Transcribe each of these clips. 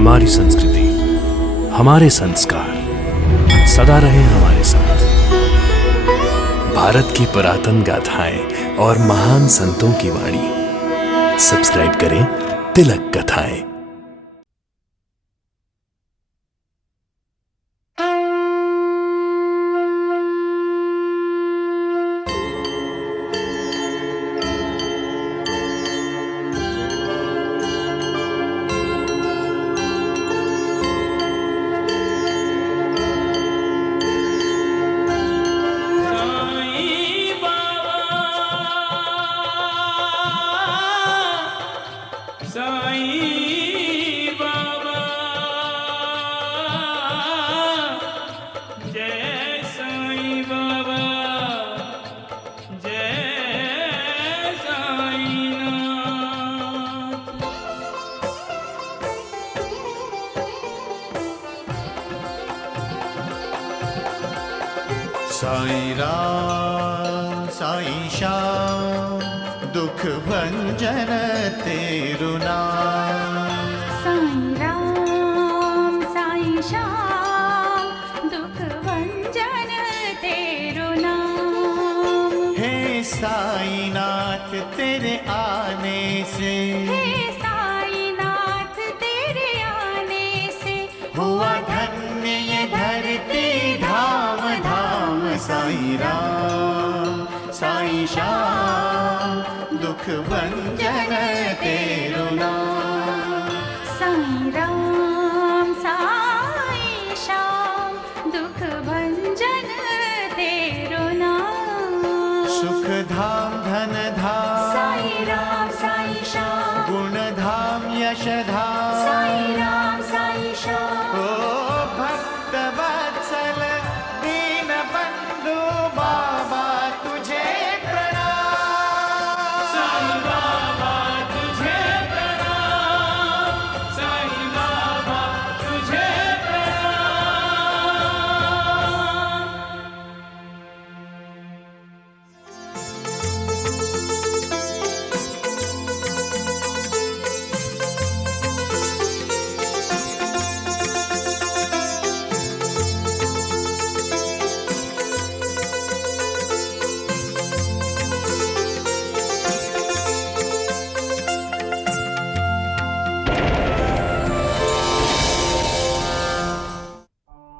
हमारी संस्कृति, हमारे संस्कार सदा रहे हमारे साथ। भारत की पुरातन गाथाएं और महान संतों की वाणी। सब्सक्राइब करें तिलक कथाएं। साईं राम साईं श्याम दुख भंजन तेरु नाम। साईं राम साईं श्याम दुख भंजन तेरु नाम। हे साईनाथ तेरे आने से, हे साईनाथ तेरे आने से हुआ धन्य ये धरती धाम धाम। साईं राम साईं श्याम दुख भंजन तेरु नाम। साईं राम साईं श्याम दुख भंजन तेरु नाम। सुख धाम धन धाम साईं राम साईं श्याम गुण धाम यश धाम। साईं राम साईं श्याम ओ भक्त वत्सल दीन बंधु बाबा तुझे प्रणाम। साईं बाबा तुझे प्रणाम, साईं बाबा तुझे प्रणाम।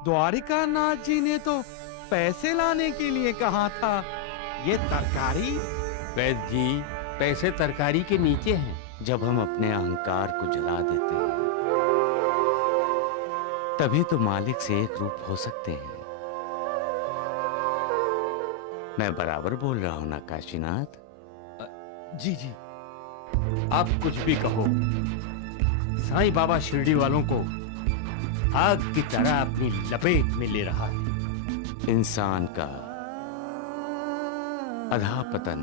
द्वारिका नाथ जी ने तो पैसे लाने के लिए कहा था। ये तरकारी? वैद्य जी, पैसे तरकारी के नीचे हैं। जब हम अपने अहंकार को जला देते हैं तभी तो मालिक से एक रूप हो सकते हैं। मैं बराबर बोल रहा हूं ना काशीनाथ? जी जी। आप कुछ भी कहो, साईं बाबा शिरडी वालों को आग की तरह अपनी लपेट में ले रहा है। इंसान का अधःपतन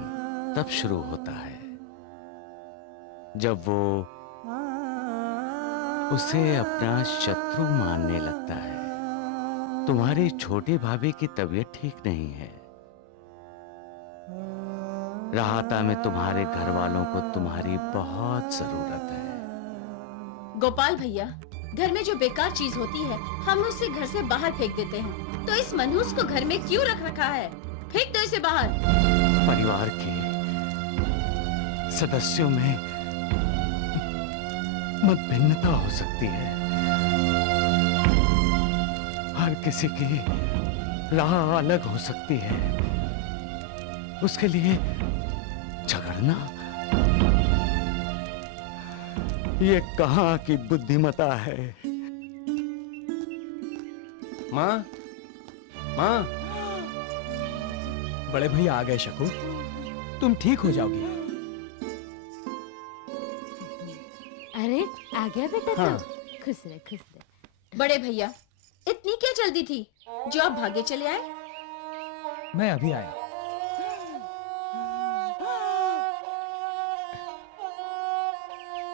तब शुरू होता है जब वो उसे अपना शत्रु मानने लगता है। तुम्हारे छोटे भाभी की तबीयत ठीक नहीं है। राहता में तुम्हारे घर वालों को तुम्हारी बहुत जरूरत है। गोपाल भैया, घर में जो बेकार चीज होती है हम उसे घर से बाहर फेंक देते हैं, तो इस मनहूस को घर में क्यों रख रखा है? फेंक दो इसे बाहर। परिवार के सदस्यों में मतभिन्नता हो सकती है। हर किसी की राह अलग हो सकती है। उसके लिए झगड़ना ये कहाँ की बुद्धिमता है? माँ, माँ। बड़े भैया आ गए शकू, तुम ठीक हो जाओगी। अरे आ गया बेटा। हाँ। तो खुश रहे खुश रहे। बड़े भैया, इतनी क्या जल्दी थी जो आप भागे चले आए? मैं अभी आया।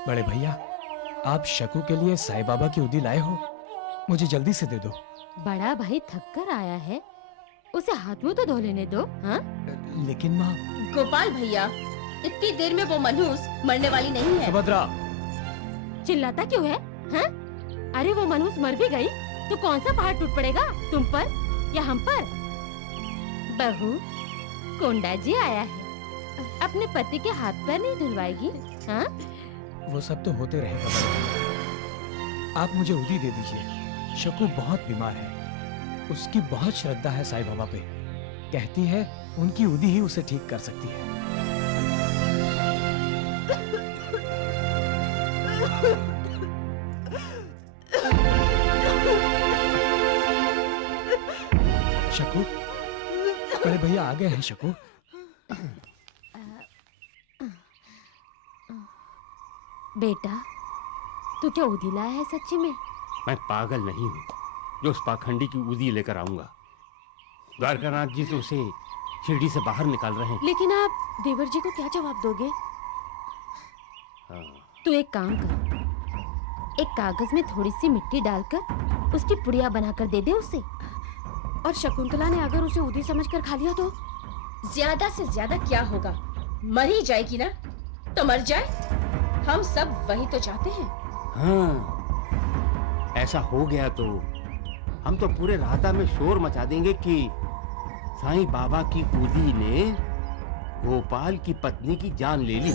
बड़े भैया, आप शकू के लिए साईं बाबा की उदी लाए हो? मुझे जल्दी से दे दो। बड़ा भाई थक कर आया है, उसे हाथ मुंह तो धो लेने दो। हाँ? लेकिन माँ। गोपाल भैया, इतनी देर में वो मनहूस मरने वाली नहीं है। सुभद्रा। चिल्लाता क्यों है? हाँ? अरे वो मनुष्य मर भी गई तो कौन सा पहाड़ टूट पड़ेगा, तुम पर या हम पर? बहू, कोंडा जी आया है, अपने पति के हाथ पैर नहीं धुलवाएगी? हाँ, वो सब तो होते रहेगा बड़े भैया। आप मुझे उदी दे दीजिए। शकु बहुत बीमार है, उसकी बहुत श्रद्धा है साईं बाबा पे। कहती है उनकी उदी ही उसे ठीक कर सकती है। शकु, बड़े भैया आ गए हैं। शकु, बेटा तू क्या उदी लाया है सच्ची में? मैं पागल नहीं हूँ जो उस पाखंडी की उदी लेकर आऊंगा। द्वारकानाथ जी तो उसे शिरडी से बाहर निकाल रहे हैं। लेकिन आप देवर जी को क्या जवाब दोगे? हाँ। तू एक काम कर, एक कागज में थोड़ी सी मिट्टी डालकर उसकी पुड़िया बनाकर दे दे उसे। और शकुंतला ने अगर उसे उदी समझकर खा लिया तो? ज्यादा से ज्यादा क्या होगा, मर ही जाएगी ना, तो मर जाए। हम सब वही तो चाहते हैं। हाँ, ऐसा हो गया तो हम तो पूरे राता में शोर मचा देंगे कि साईं बाबा की उदी ने गोपाल की पत्नी की जान ले ली।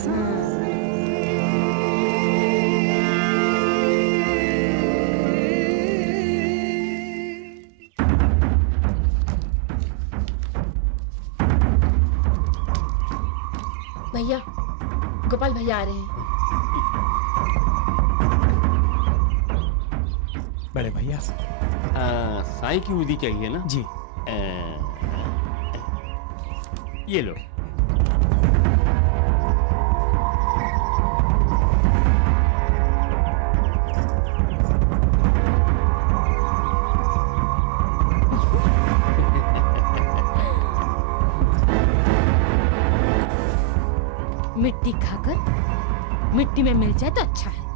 भैया, गोपाल भैया आ रहे हैं। बड़े भैया। साईं की उदी चाहिए ना? जी। ये लो। मिट्टी खाकर मिट्टी में मिल जाए तो अच्छा है।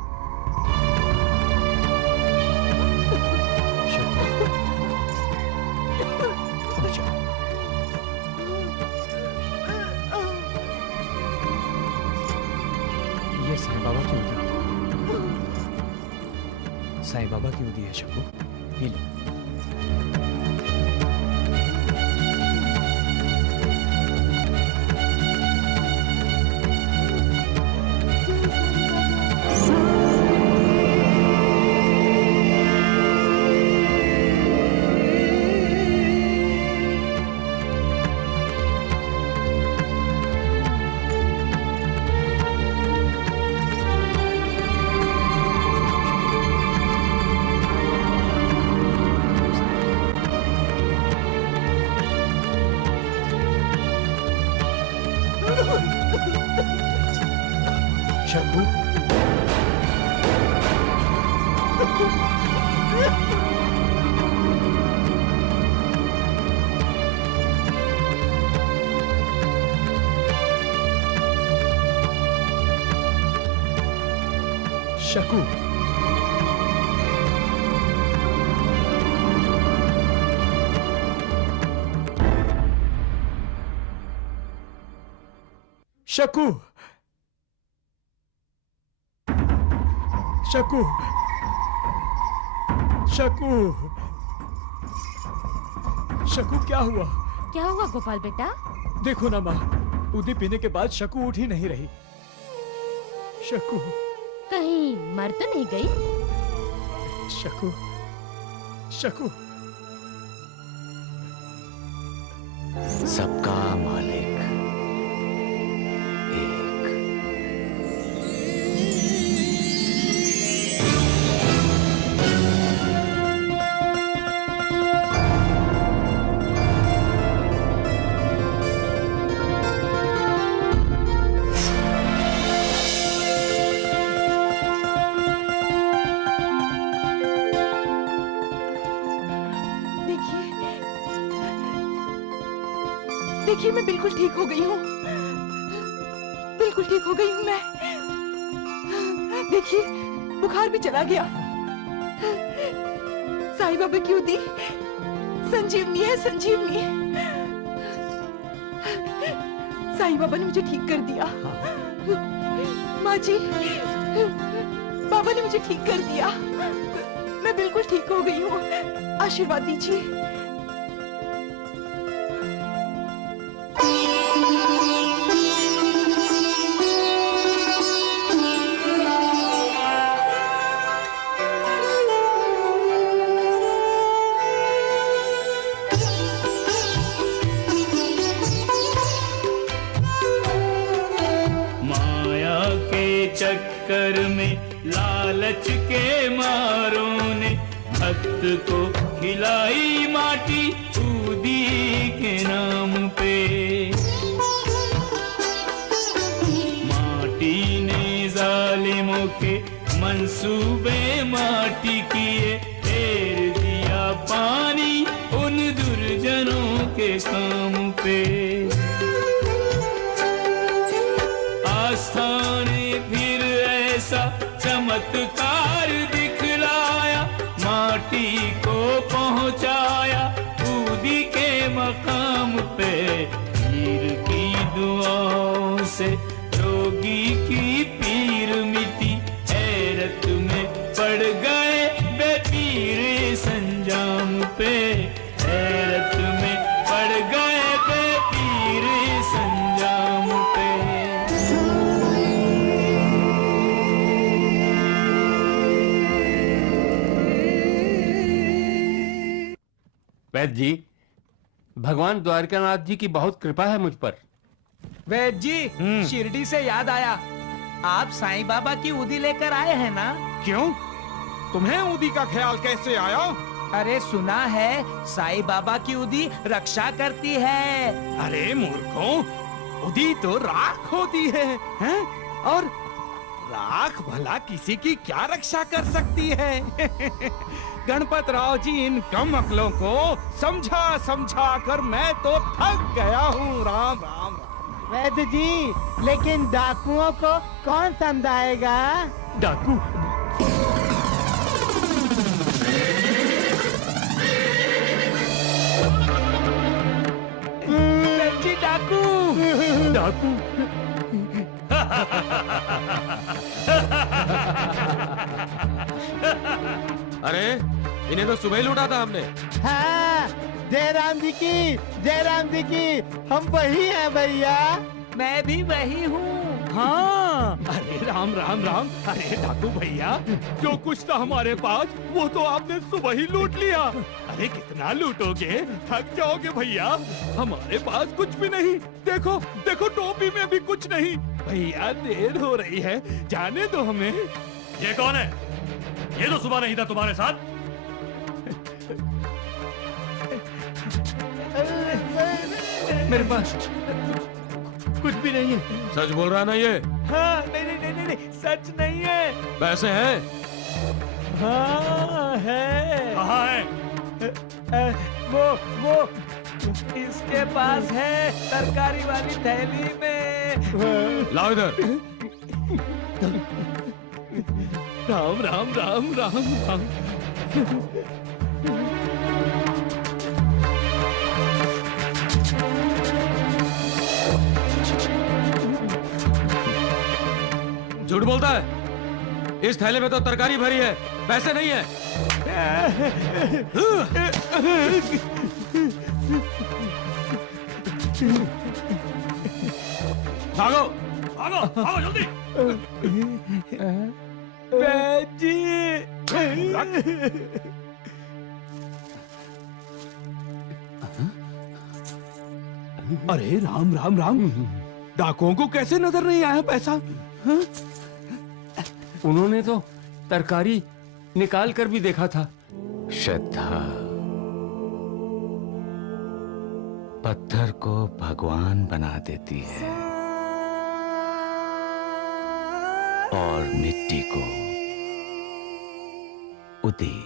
ये साईं बाबा की उदी, साईं बाबा की उदी है शकु, पी लो। शकु, शकु, शकु, शकु, शकु, शकु, क्या हुआ? क्या हुआ गोपाल बेटा? देखो ना माँ, उदी पीने के बाद शकु उठ ही नहीं रही। शकु, कहीं मर तो नहीं गई? शकु, शकु। सबका मालिक एक। देखिए, मैं बिल्कुल ठीक हो गई हूँ, बिल्कुल ठीक हो गई हूँ मैं। देखिए, बुखार भी चला गया। साईं बाबा की उदी संजीवनी है, संजीवनी। साईं बाबा ने मुझे ठीक कर दिया। माँ जी, बाबा ने मुझे ठीक कर दिया। मैं बिल्कुल ठीक हो गई हूँ। आशीर्वाद दीजिए। माया के चक्कर में लालच के मारों ने भक्त को खिलाई माटी ऊदी के नाम पे। माटी ने जालिमों के मंसूबे माटी किए, फेर दिया पानी उन दुर्जनों के काम पे। आस्था ने फिर ऐसा चमत्कार दिखलाया, माटी को पहुंचाया ऊदी के मकाम पे। पीर की दुआओं से रोगी की पीर मिटी, हैरत में पड़ गए बेपीर संजाम पे। हैरत में पड़ गए बेपीर संजाम पे। वैद्य जी, भगवान द्वारकानाथ जी की बहुत कृपा है मुझ पर। वैद्य जी, शिरडी से याद आया, आप साईं बाबा की उदी लेकर आए हैं ना? क्यों? तुम्हें उदी का ख्याल कैसे आया? अरे सुना है साईं बाबा की उदी रक्षा करती है। अरे मूर्खों, उदी तो राख होती है, हैं? और राख भला किसी की क्या रक्षा कर सकती है? गणपत राव जी, इन कम अकलों को समझा समझा कर मैं तो थक गया हूँ। राम राम राम। वैद्य जी, लेकिन डाकुओं को कौन समझाएगा? डाकू? जी डाकू। डाकू? अरे इन्हें तो सुबह ही लूटा था हमने। हाँ, जयराम जी की, जयराम जी की, हम वही हैं भैया। मैं भी वही हूँ। हाँ, अरे राम राम राम। अरे डाकू भैया, जो कुछ था हमारे पास वो तो आपने सुबह ही लूट लिया। अरे कितना लूटोगे, थक जाओगे भैया। हमारे पास कुछ भी नहीं। देखो देखो, टोपी में भी कुछ नहीं। भैया देर हो रही है, जाने दो हमें। ये कौन है? ये तो सुबह नहीं था तुम्हारे साथ। मेरे पास कुछ भी नहीं है। सच बोल रहा ना ये? हाँ, नहीं नहीं नहीं नहीं, सच नहीं है। वैसे है? हाँ है। कहाँ है? वो इसके पास है, तरकारी वाली थैली में। लाओ इधर। राम राम राम राम राम। झूठ बोलता है। इस थैले में तो तरकारी भरी है, पैसे नहीं है। भागो भागो भागो जल्दी। जी। अरे राम राम राम। डाकुओं को कैसे नजर नहीं आया पैसा? हाँ? उन्होंने तो तरकारी निकाल कर भी देखा था। श्रद्धा पत्थर को भगवान बना देती है और मिट्टी को उदी।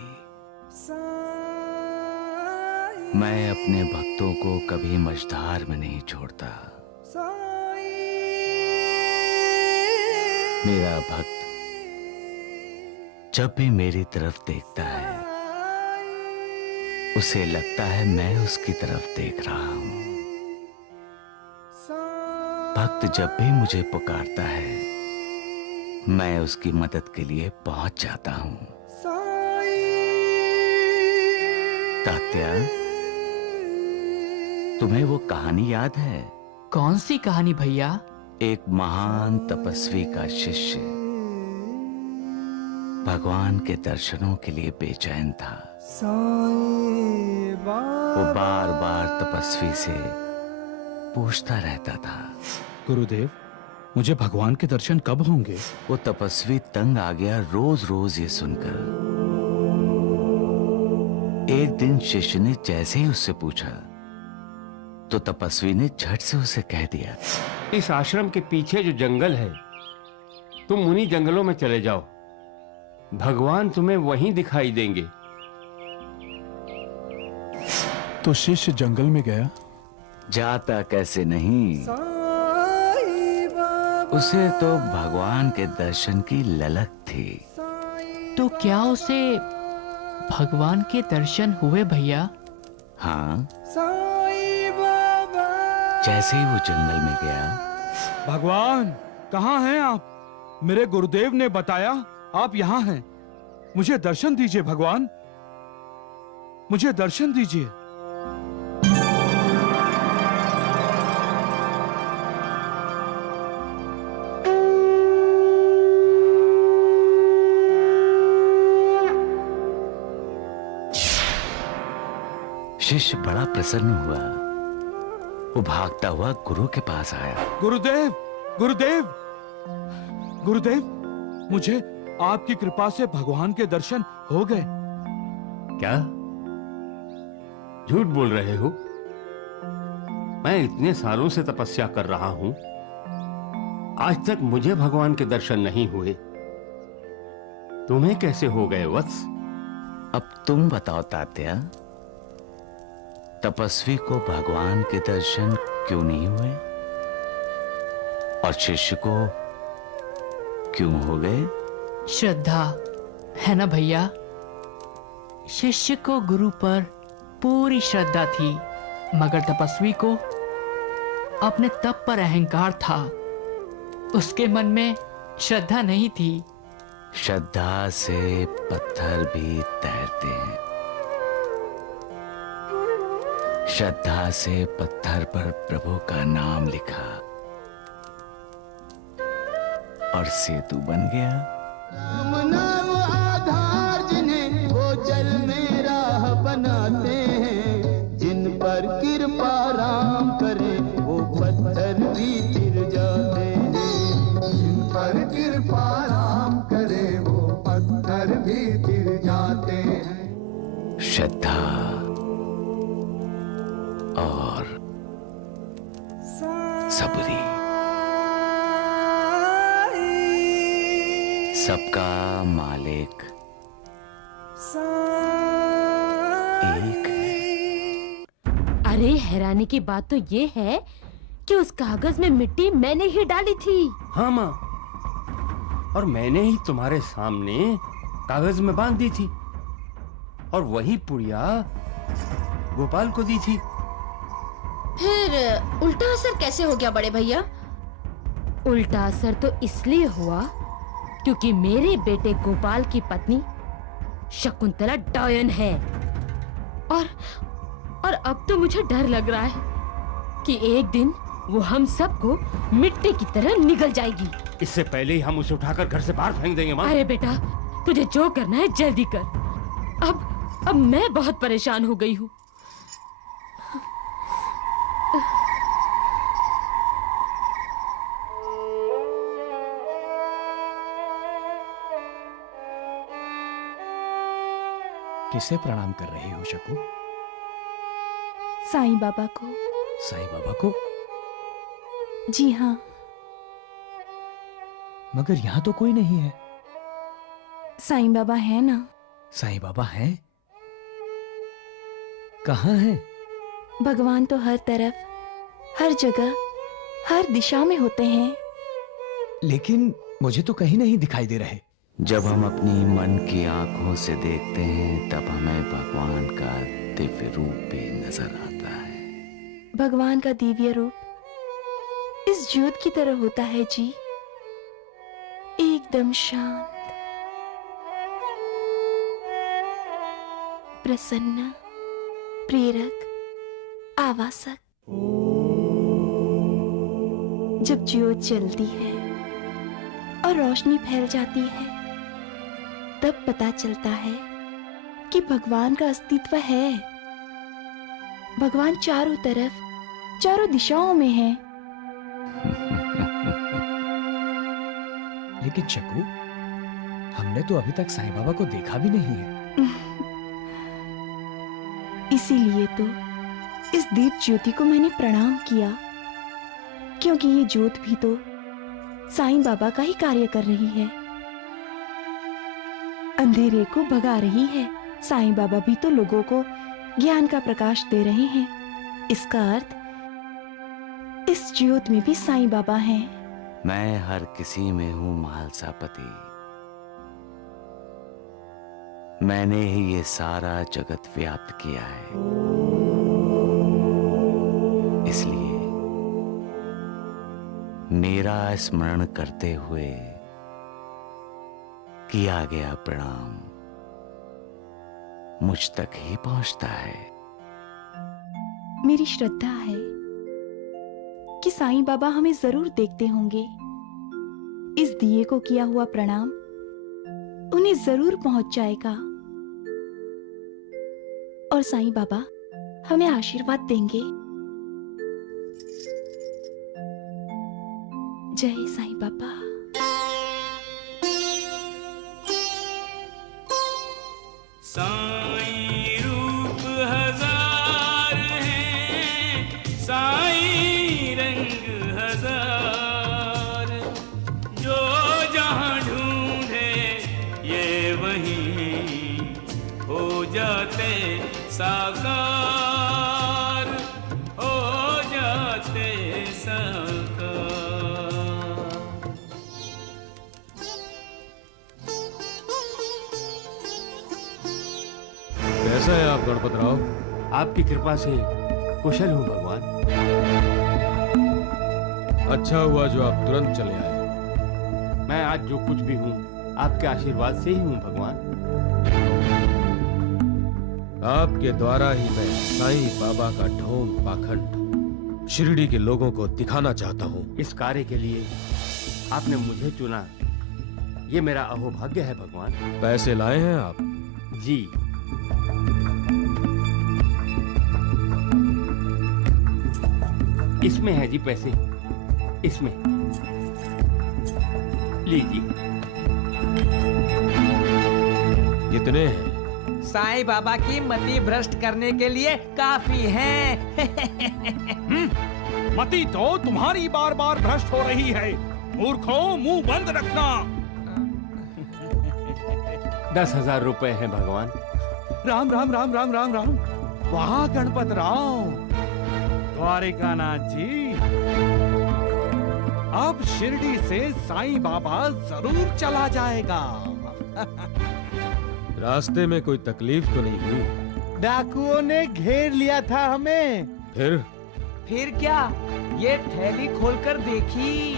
मैं अपने भक्तों को कभी मझधार में नहीं छोड़ता। मेरा भक्त जब भी मेरी तरफ देखता है उसे लगता है मैं उसकी तरफ देख रहा हूं। भक्त जब भी मुझे पुकारता है मैं उसकी मदद के लिए पहुंच जाता हूं। तात्या, तुम्हें वो कहानी याद है? कौन सी कहानी भैया? एक महान तपस्वी का शिष्य भगवान के दर्शनों के लिए बेचैन था। वो बार बार तपस्वी से पूछता रहता था, गुरुदेव, मुझे भगवान के दर्शन कब होंगे? वो तपस्वी तंग आ गया रोज रोज ये सुनकर। एक दिन शिष्य ने जैसे ही उससे पूछा तो तपस्वी ने झट से उसे कह दिया, इस आश्रम के पीछे जो जंगल है, तुम उन्हीं जंगलों में चले जाओ, भगवान तुम्हें वहीं दिखाई देंगे। तो शिष्य जंगल में गया? जाता कैसे नहीं, उसे तो भगवान के दर्शन की ललक थी। तो क्या उसे भगवान के दर्शन हुए भैया? हाँ, जैसे ही वो जंगल में गया। भगवान, कहाँ हैं आप? मेरे गुरुदेव ने बताया आप यहाँ हैं। मुझे दर्शन दीजिए भगवान, मुझे दर्शन दीजिए। शिष्य बड़ा प्रसन्न हुआ। वो भागता हुआ गुरु के पास आया। गुरुदेव, गुरुदेव, गुरुदेव, मुझे आपकी कृपा से भगवान के दर्शन हो गए। क्या झूठ बोल रहे हो? मैं इतने सालों से तपस्या कर रहा हूं, आज तक मुझे भगवान के दर्शन नहीं हुए। तुम्हें कैसे हो गए वत्स? अब तुम बताओ तात्या, तपस्वी को भगवान के दर्शन क्यों नहीं हुए और शिष्य को क्यों हो गए? श्रद्धा है ना भैया। शिष्य को गुरु पर पूरी श्रद्धा थी, मगर तपस्वी को अपने तप पर अहंकार था। उसके मन में श्रद्धा नहीं थी। श्रद्धा से पत्थर भी तैरते हैं। श्रद्धा से पत्थर पर प्रभु का नाम लिखा और सेतु बन गया। राम नाम आधार जिन्हें वो जल में राह बनाते हैं, जिन पर कृपा राम करे वो पत्थर भी गिर जाते हैं। जिन पर कृपा राम करे वो पत्थर भी गिर जाते हैं। श्रद्धा और सबरी, सबका मालिक एक है। अरे हैरानी की बात तो ये है कि उस कागज में मिट्टी मैंने ही डाली थी। हाँ माँ, और मैंने ही तुम्हारे सामने कागज में बांध दी थी और वही पुड़िया गोपाल को दी थी। फिर उल्टा असर कैसे हो गया बड़े भैया? उल्टा असर तो इसलिए हुआ क्योंकि मेरे बेटे गोपाल की पत्नी शकुंतला डायन है। और अब तो मुझे डर लग रहा है कि एक दिन वो हम सबको मिट्टी की तरह निगल जाएगी। इससे पहले ही हम उसे उठाकर घर से बाहर फेंक देंगे माँ। अरे बेटा, तुझे जो करना है जल्दी कर। अब मैं बहुत परेशान हो गई हूँ। किसे प्रणाम कर रही हो शकु? साईं बाबा को। साईं बाबा को? जी हाँ। मगर यहाँ तो कोई नहीं है। साईं बाबा है ना। साईं बाबा हैं? कहाँ हैं? भगवान तो हर तरफ, हर जगह, हर दिशा में होते हैं। लेकिन मुझे तो कहीं नहीं दिखाई दे रहे। जब हम अपनी मन की आंखों से देखते हैं तब हमें भगवान का दिव्य रूप भी नजर आता है। भगवान का दिव्य रूप इस ज्योत की तरह होता है जी, एकदम शांत, प्रसन्न, प्रेरक, आवासक। जब ज्योत जलती है और रोशनी फैल जाती है, तब पता चलता है कि भगवान का अस्तित्व है। भगवान चारों तरफ, चारों दिशाओं में है। लेकिन चक्कू, हमने तो अभी तक साईं बाबा को देखा भी नहीं है। इसीलिए तो इस दीप ज्योति को मैंने प्रणाम किया, क्योंकि ये ज्योत भी तो साईं बाबा का ही कार्य कर रही है, अंधेरे को भगा रही है। साईं बाबा भी तो लोगों को ज्ञान का प्रकाश दे रहे हैं। इसका अर्थ इस ज्योत में भी साईं बाबा हैं। मैं हर किसी में हूं महालसापति। मैंने ही ये सारा जगत व्याप्त किया है। इसलिए मेरा स्मरण करते हुए किया गया प्रणाम मुझ तक ही पहुंचता है। मेरी श्रद्धा है कि साईं बाबा हमें जरूर देखते होंगे। इस दिए को किया हुआ प्रणाम उन्हें जरूर पहुंच जाएगा और साईं बाबा हमें आशीर्वाद देंगे। जय साईं बाबा। साईं रूप हजार हैं, साईं रंग हजार, जो जहां ढूंढे ये वहीं हो जाते साकार, हो जाते साकार। कैसा है आप गणपत राव? आपकी कृपा से कुशल हूँ भगवान। अच्छा हुआ जो आप तुरंत चले आए। मैं आज जो कुछ भी हूँ आपके आशीर्वाद से ही हूँ भगवान। आपके द्वारा ही मैं साईं बाबा का ढोंग पाखंड शिरडी के लोगों को दिखाना चाहता हूँ। इस कार्य के लिए आपने मुझे चुना, ये मेरा अहोभाग्य है भगवान। पैसे लाए हैं आप? जी। इसमें है जी पैसे, इसमें लीजिए। कितने हैं? साईं बाबा की मति भ्रष्ट करने के लिए काफी हैं। मति तो तुम्हारी बार बार भ्रष्ट हो रही है। मूर्खों, मुंह बंद रखना। 10,000 रुपए हैं भगवान। राम राम राम राम राम राम। वाह गणपत राव, द्वारिकानाथ जी, अब शिरडी से साईं बाबा जरूर चला जाएगा। रास्ते में कोई तकलीफ तो नहीं हुई? डाकुओं ने घेर लिया था हमें। फिर क्या? ये थैली खोलकर देखी।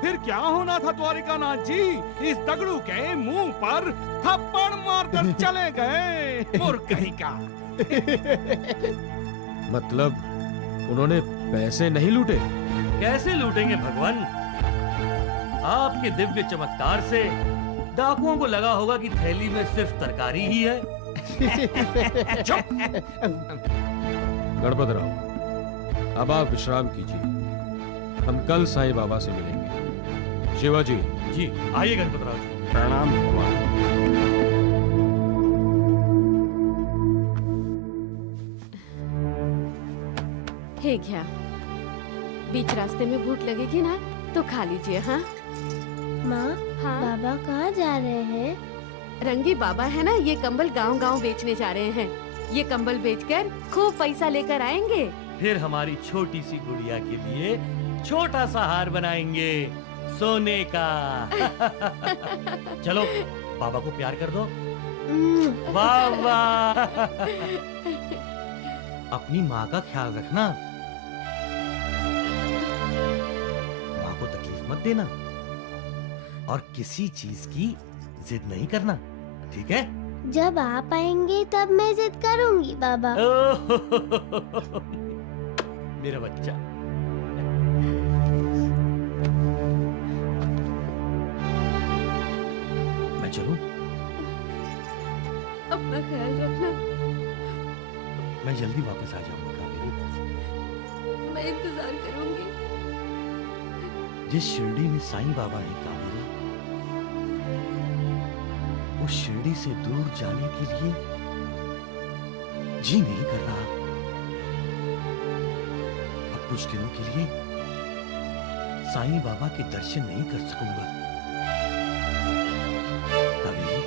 फिर क्या होना था द्वारिकानाथ जी? इस दगड़ू के मुंह पर थप्पड़ मारकर चले गए। और कहीं का मतलब उन्होंने पैसे नहीं लूटे? कैसे लूटेंगे भगवान? आपके दिव्य चमत्कार से डाकुओं को लगा होगा कि थैली में सिर्फ तरकारी ही है। गणपत राव, अब आप विश्राम कीजिए। हम कल साईं बाबा से मिलेंगे। शिवाजी जी, आइए गणपत राव जी। प्रणाम भगवान। हे घ्या, बीच रास्ते में भूख लगेगी ना तो खा लीजिए। हाँ माँ, हाँ बाबा कहाँ जा रहे हैं? रंगी बाबा है ना, ये कंबल गांव-गांव बेचने जा रहे हैं। ये कंबल बेचकर खूब पैसा लेकर आएंगे। फिर हमारी छोटी सी गुड़िया के लिए छोटा सा हार बनाएंगे सोने का। चलो बाबा को प्यार कर दो। वाह वाह। अपनी माँ का ख्याल रखना, माँ को तकलीफ मत देना और किसी चीज की जिद नहीं करना, ठीक है? जब आप आएंगे तब मैं जिद करूंगी बाबा। मेरा बच्चा। मैं चलूं? अपना ख्याल रखना। मैं जल्दी वापस आ जाऊंगा कावेरी। मैं इंतजार करूंगी। जिस शिरडी में साईं बाबा है कावेरी, उस शिरडी से दूर जाने के लिए जी नहीं कर रहा। अब कुछ दिनों के लिए साईं बाबा के दर्शन नहीं कर सकूंगा। कावेरी,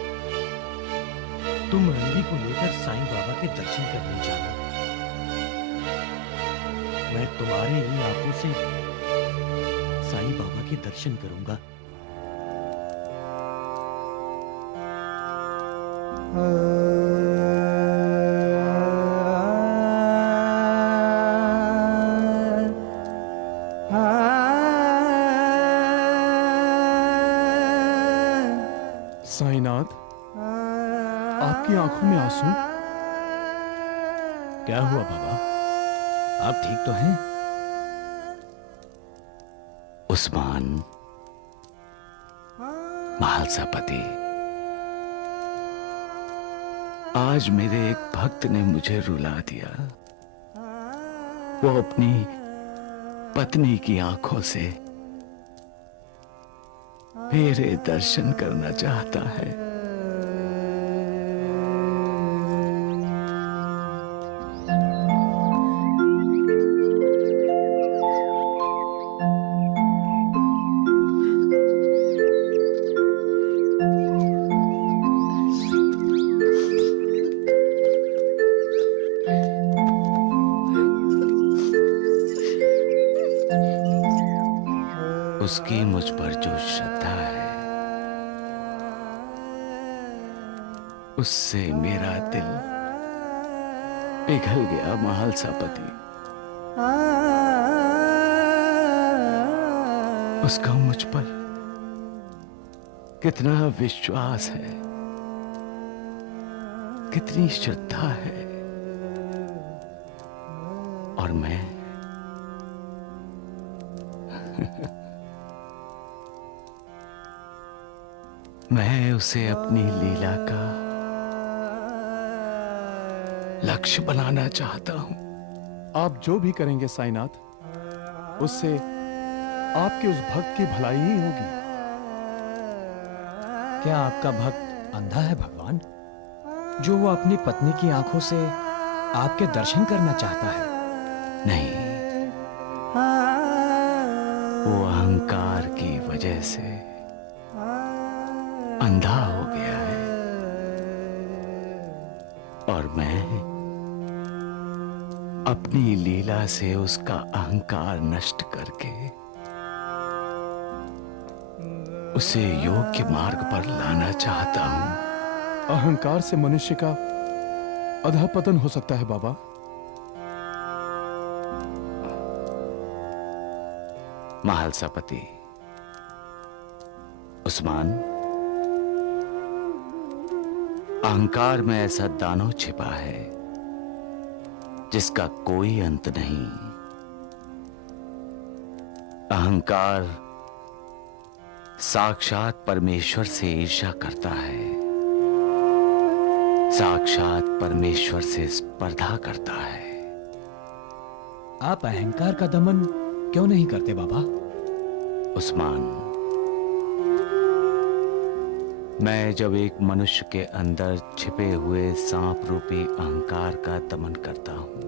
तुम रणवी को लेकर साईं बाबा के दर्शन करने जाना। मैं तुम्हारे ही आंखों से साईं बाबा के दर्शन करूंगा। साईनाथ, आपकी आंखों में आंसू? क्या हुआ बाबा? आप ठीक तो हैं? उस्मान, महालसापति, आज मेरे एक भक्त ने मुझे रुला दिया। वो अपनी पत्नी की आंखों से मेरे दर्शन करना चाहता है। उसकी मुझ पर जो श्रद्धा है, उससे मेरा दिल पिघल गया महालसापति। उसका मुझ पर कितना विश्वास है, कितनी श्रद्धा है, और मैं मैं उसे अपनी लीला का लक्ष्य बनाना चाहता हूं। आप जो भी करेंगे साईनाथ, उससे आपके उस भक्त की भलाई ही होगी। क्या आपका भक्त अंधा है भगवान, जो वो अपनी पत्नी की आंखों से आपके दर्शन करना चाहता है? नहीं, वो अहंकार की वजह से अंधा हो गया है, और मैं अपनी लीला से उसका अहंकार नष्ट करके उसे योग्य मार्ग पर लाना चाहता हूं। अहंकार से मनुष्य का अधःपतन हो सकता है बाबा। महालसापति, उस्मान, अहंकार में ऐसा दानव छिपा है जिसका कोई अंत नहीं। अहंकार साक्षात परमेश्वर से ईर्ष्या करता है, साक्षात परमेश्वर से स्पर्धा करता है। आप अहंकार का दमन क्यों नहीं करते बाबा? उस्मान, मैं जब एक मनुष्य के अंदर छिपे हुए सांप रूपी अहंकार का दमन करता हूं,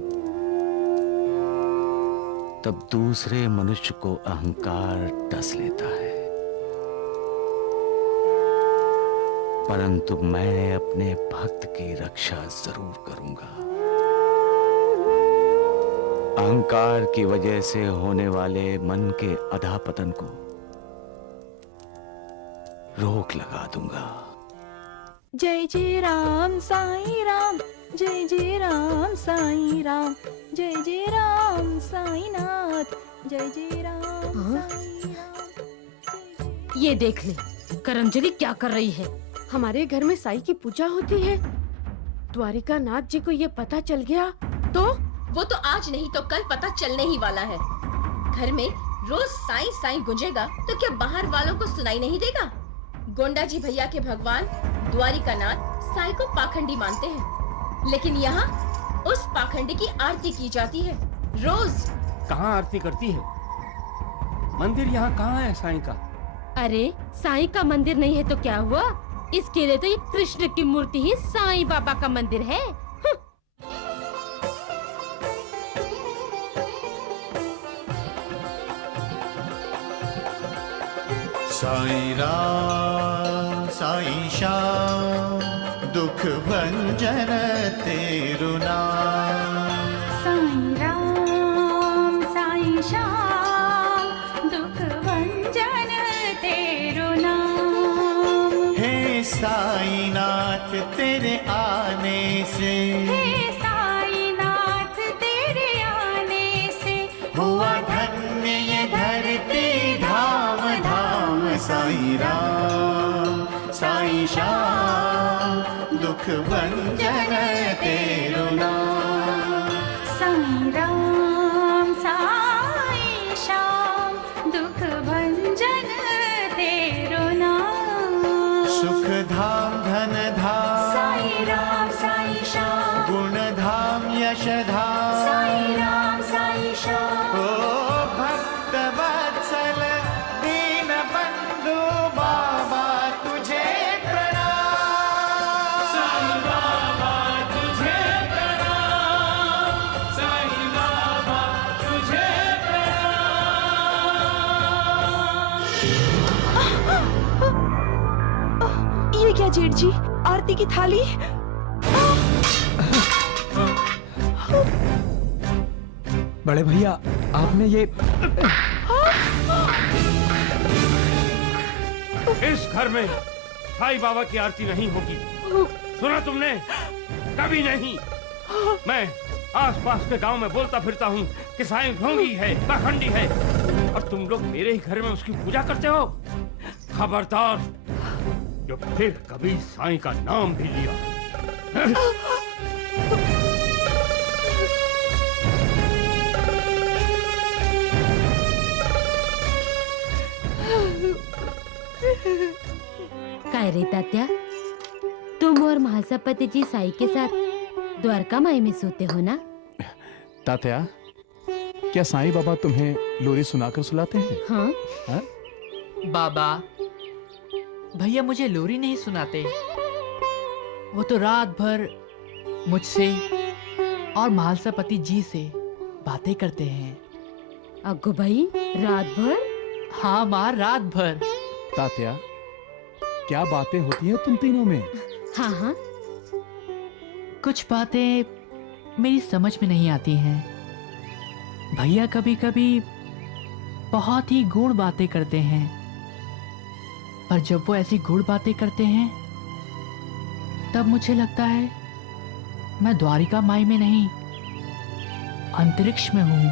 तब दूसरे मनुष्य को अहंकार डस लेता है। परंतु मैं अपने भक्त की रक्षा जरूर करूंगा। अहंकार की वजह से होने वाले मन के अधःपतन को रोक लगा दूंगा। जय जय राम साईं राम, जय जय राम साईं राम, जय जय राम साईनाथ, जय जय राम साईं राम। ये देख ले करमजली क्या कर रही है। हमारे घर में साईं की पूजा होती है। द्वारिका नाथ जी को ये पता चल गया तो? वो तो आज नहीं तो कल पता चलने ही वाला है। घर में रोज साईं साईं गुंजेगा तो क्या बाहर वालों को सुनाई नहीं देगा? गोंडा जी भैया के भगवान द्वारिका नाथ साईं को पाखंडी मानते हैं, लेकिन यहाँ उस पाखंडी की आरती की जाती है रोज। कहाँ आरती करती है? मंदिर यहाँ कहाँ है साईं का? अरे साईं का मंदिर नहीं है तो क्या हुआ? इसके लिए तो ये कृष्ण की मूर्ति ही साईं बाबा का मंदिर है। साईं राम साईं श्याम दुख भंजन तेरु नाम। साईं राम साईं श्याम दुख भंजन तेरु नाम। हे साईं नाथ तेरे आने से, हे साईं नाथ तेरे आने से हुआ धन्य ये धरती धाम धाम। साईं राम साईं श्याम दुख भंजन तेरु नाम। साईं राम साईं श्याम दुख भंजन तेरु नाम। सुख धाम धन धाम साईं राम साईं श्याम। गुण धाम यश धाम साईं राम साईं श्याम। ओ भक्त वत्सल दीन बंधु बाबा तुझे प्रणाम। साईं बाबा तुझे प्रणाम, साईं बाबा तुझे प्रणाम। ये क्या जेठ जी, आरती की थाली? बड़े भैया आपने ये इस घर में साईं बाबा की आरती नहीं होगी। सुना तुमने? कभी नहीं। मैं आसपास के गांव में बोलता फिरता हूँ कि साईं ढोंगी है, पाखंडी है, और तुम लोग मेरे ही घर में उसकी पूजा करते हो। खबरदार जो फिर कभी साईं का नाम भी लिया। काय रे तात्या, तुम और महासपति जी साईं के साथ द्वारका माई में सोते हो ना? तात्या, क्या साईं बाबा तुम्हें लोरी सुनाकर सुलाते हैं? हाँ। हाँ? बाबा, भैया मुझे लोरी नहीं सुनाते। वो तो रात भर मुझसे और महालसापति जी से बातें करते हैं। अग्गो भाई, रात भर? हाँ माँ, रात भर। तात्या, क्या बातें होती हैं तुम तीनों में? हाँ हाँ। कुछ बातें मेरी समझ में नहीं आती हैं। भैया कभी कभी बहुत ही गूढ़ बातें करते हैं, पर जब वो ऐसी गूढ़ बातें करते हैं तब मुझे लगता है मैं द्वारिका माई में नहीं, अंतरिक्ष में हूँ।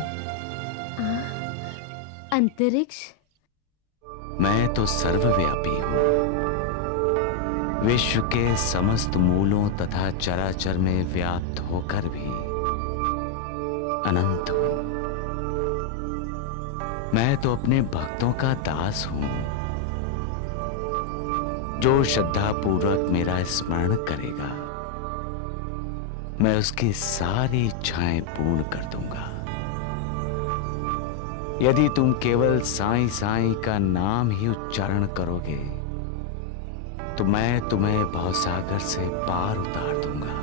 अंतरिक्ष? मैं तो सर्वव्यापी हूँ। विश्व के समस्त मूलों तथा चराचर में व्याप्त होकर भी अनंत हूँ। मैं तो अपने भक्तों का दास हूँ। जो श्रद्धा पूर्वक मेरा स्मरण करेगा, मैं उसकी सारी इच्छाएं पूर्ण कर दूंगा। यदि तुम केवल साईं साईं का नाम ही उच्चारण करोगे तो मैं तुम्हें भवसागर से पार उतार दूंगा।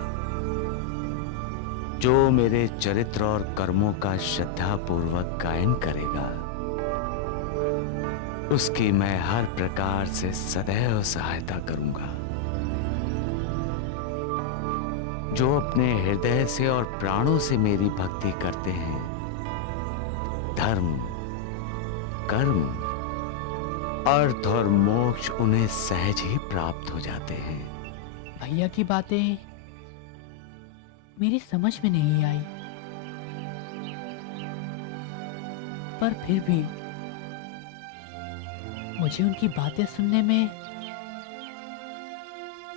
जो मेरे चरित्र और कर्मों का श्रद्धा पूर्वक गायन करेगा, उसकी मैं हर प्रकार से सदैव सहायता करूंगा। जो अपने हृदय से और प्राणों से मेरी भक्ति करते हैं, धर्म, कर्म, अर्थ और मोक्ष उन्हें सहज ही प्राप्त हो जाते हैं। भैया की बातें मेरी समझ में नहीं आई, पर फिर भी मुझे उनकी बातें सुनने में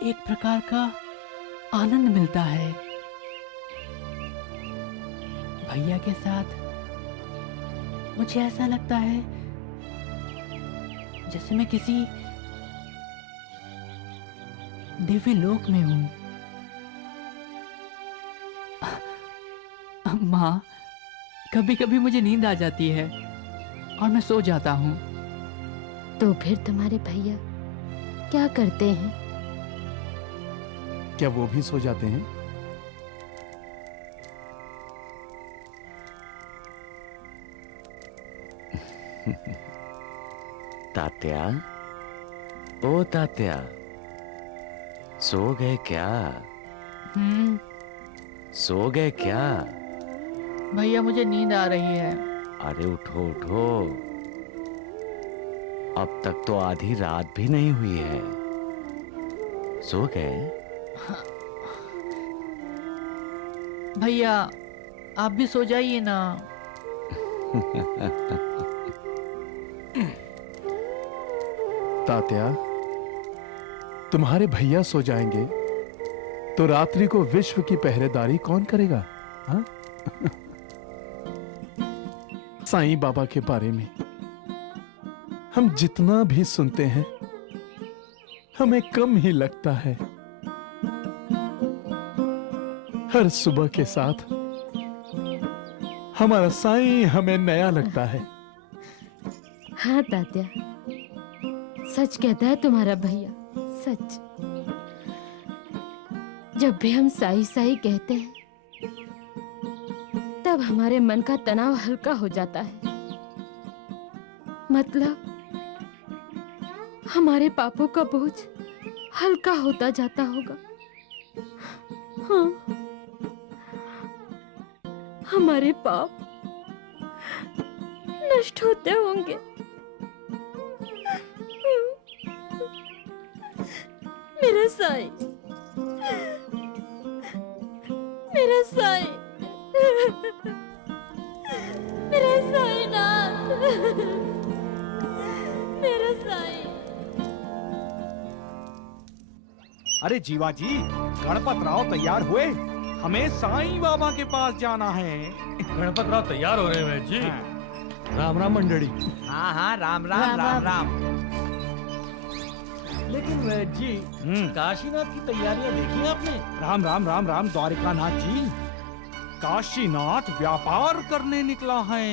एक प्रकार का आनंद मिलता है। भैया के साथ मुझे ऐसा लगता है जैसे मैं किसी दिव्य लोक में हूं। माँ, कभी कभी मुझे नींद आ जाती है और मैं सो जाता हूँ। तो फिर तुम्हारे भैया क्या करते हैं? क्या वो भी सो जाते हैं? तात्या, ओ तात्या, सो गए क्या? सो गए क्या? भैया मुझे नींद आ रही है। अरे उठो उठो, अब तक तो आधी रात भी नहीं हुई है। सो गए? भैया आप भी सो जाइए ना। तात्या, तुम्हारे भैया सो जाएंगे तो रात्रि को विश्व की पहरेदारी कौन करेगा? हाँ? साईं बाबा के बारे में हम जितना भी सुनते हैं हमें कम ही लगता है। हर सुबह के साथ हमारा साईं हमें नया लगता है। हाँ तात्या, सच कहता है तुम्हारा भैया, सच। जब भी हम साई साई कहते हैं तब हमारे मन का तनाव हल्का हो जाता है। मतलब हमारे पापों का बोझ हल्का होता जाता होगा। हाँ, हमारे पाप नष्ट होते होंगे। मेरा साईं, मेरा साईं, मेरा साईं नाथ, मेरा साईं। अरे जीवा जी, गणपत राव तैयार हुए? हमें साईं बाबा के पास जाना है। गणपत राव तैयार हो रहे हैं जी। राम राम मंडली। हाँ हाँ, राम राम राम राम। लेकिन वैद जी, काशीनाथ की तैयारियां देखी आपने? राम राम राम राम द्वारिकानाथ जी। काशीनाथ व्यापार करने निकला है।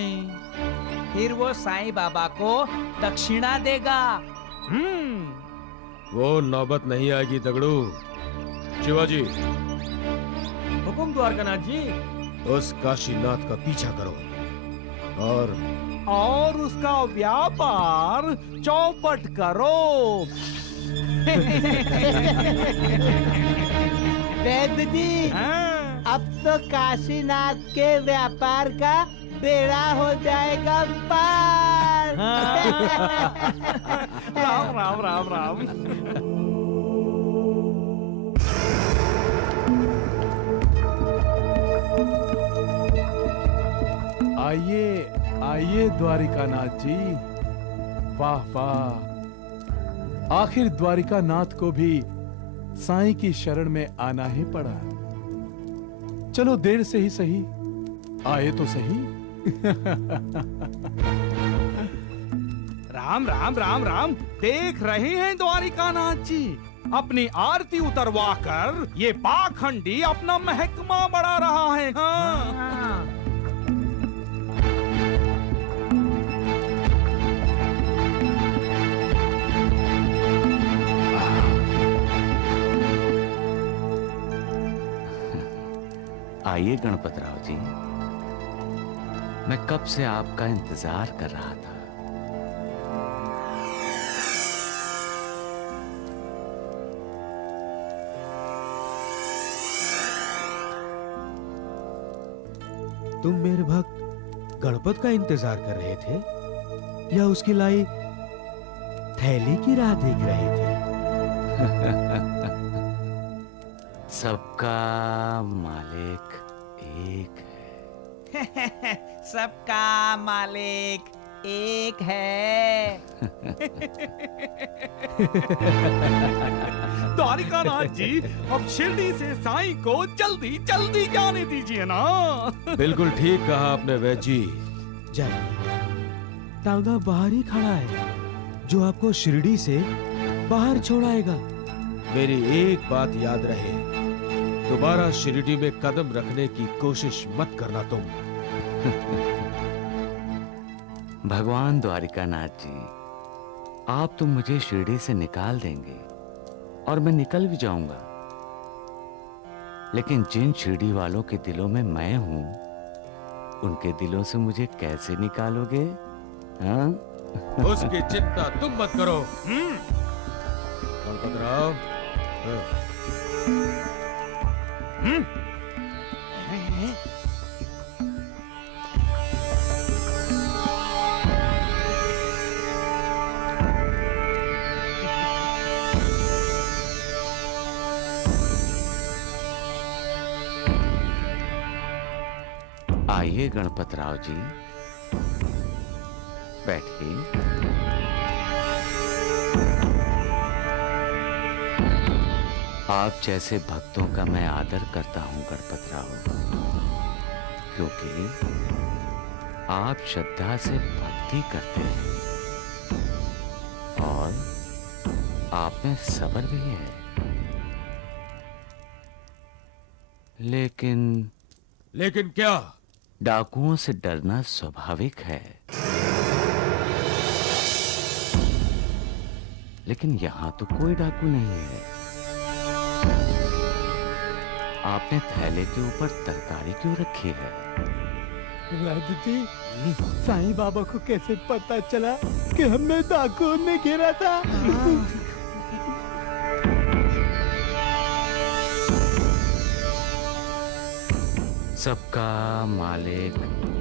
फिर वो साईं बाबा को दक्षिणा देगा। वो नौबत नहीं आएगी तगड़ू। शिवाजी, हुकुम द्वारकानाथ जी। उस काशीनाथ का पीछा करो और उसका व्यापार चौपट करो। वैद्य जी, अब तो काशीनाथ के व्यापार का बेड़ा हो जाएगा पार। राम राम राम राम। आइए आइए द्वारिकानाथ जी, वाह वाह। आखिर द्वारिकानाथ को भी साईं की शरण में आना ही पड़ा। चलो देर से ही सही, आए तो सही। राम राम राम राम। देख रहे हैं द्वारिकानाथ जी, अपनी आरती उतरवा कर ये पाखंडी अपना महकमा बढ़ा रहा है। हाँ। आइए गणपत राव जी, मैं कब से आपका इंतजार कर रहा था। तुम मेरे भक्त गणपत का इंतजार कर रहे थे या उसकी लाई थैली की राह देख रहे थे? सबका मालिक एक सबका मालिक एक है। द्वारिकानाथ जी, अब शिरडी से साईं को जल्दी जल्दी जाने दीजिए ना। बिल्कुल ठीक कहा आपने वैद्य जी। जाइए, तांगा बाहर ही खड़ा है, जो आपको शिरडी से बाहर छोड़ाएगा। मेरी एक बात याद रहे, दोबारा शिरडी में कदम रखने की कोशिश मत करना तुम। भगवान द्वारिकानाथ जी, आप तो मुझे शिरडी से निकाल देंगे और मैं निकल भी जाऊंगा, लेकिन जिन शिरडी वालों के दिलों में मैं हूं, उनके दिलों से मुझे कैसे निकालोगे? हाँ? उसकी चिंता तुम मत करो गणपतराव। आइए गणपतराव जी, बैठिए। आप जैसे भक्तों का मैं आदर करता हूं गणपतराव, क्योंकि आप श्रद्धा से भक्ति करते हैं और आप में सब्र भी है। लेकिन क्या? डाकुओं से डरना स्वाभाविक है, लेकिन यहां तो कोई डाकू नहीं है। आपने थैले के ऊपर तरकारी क्यों रखी है? वैद्य जी, साईं बाबा को कैसे पता चला कि हमें डाकुओं ने घेरा था? सबका मालिक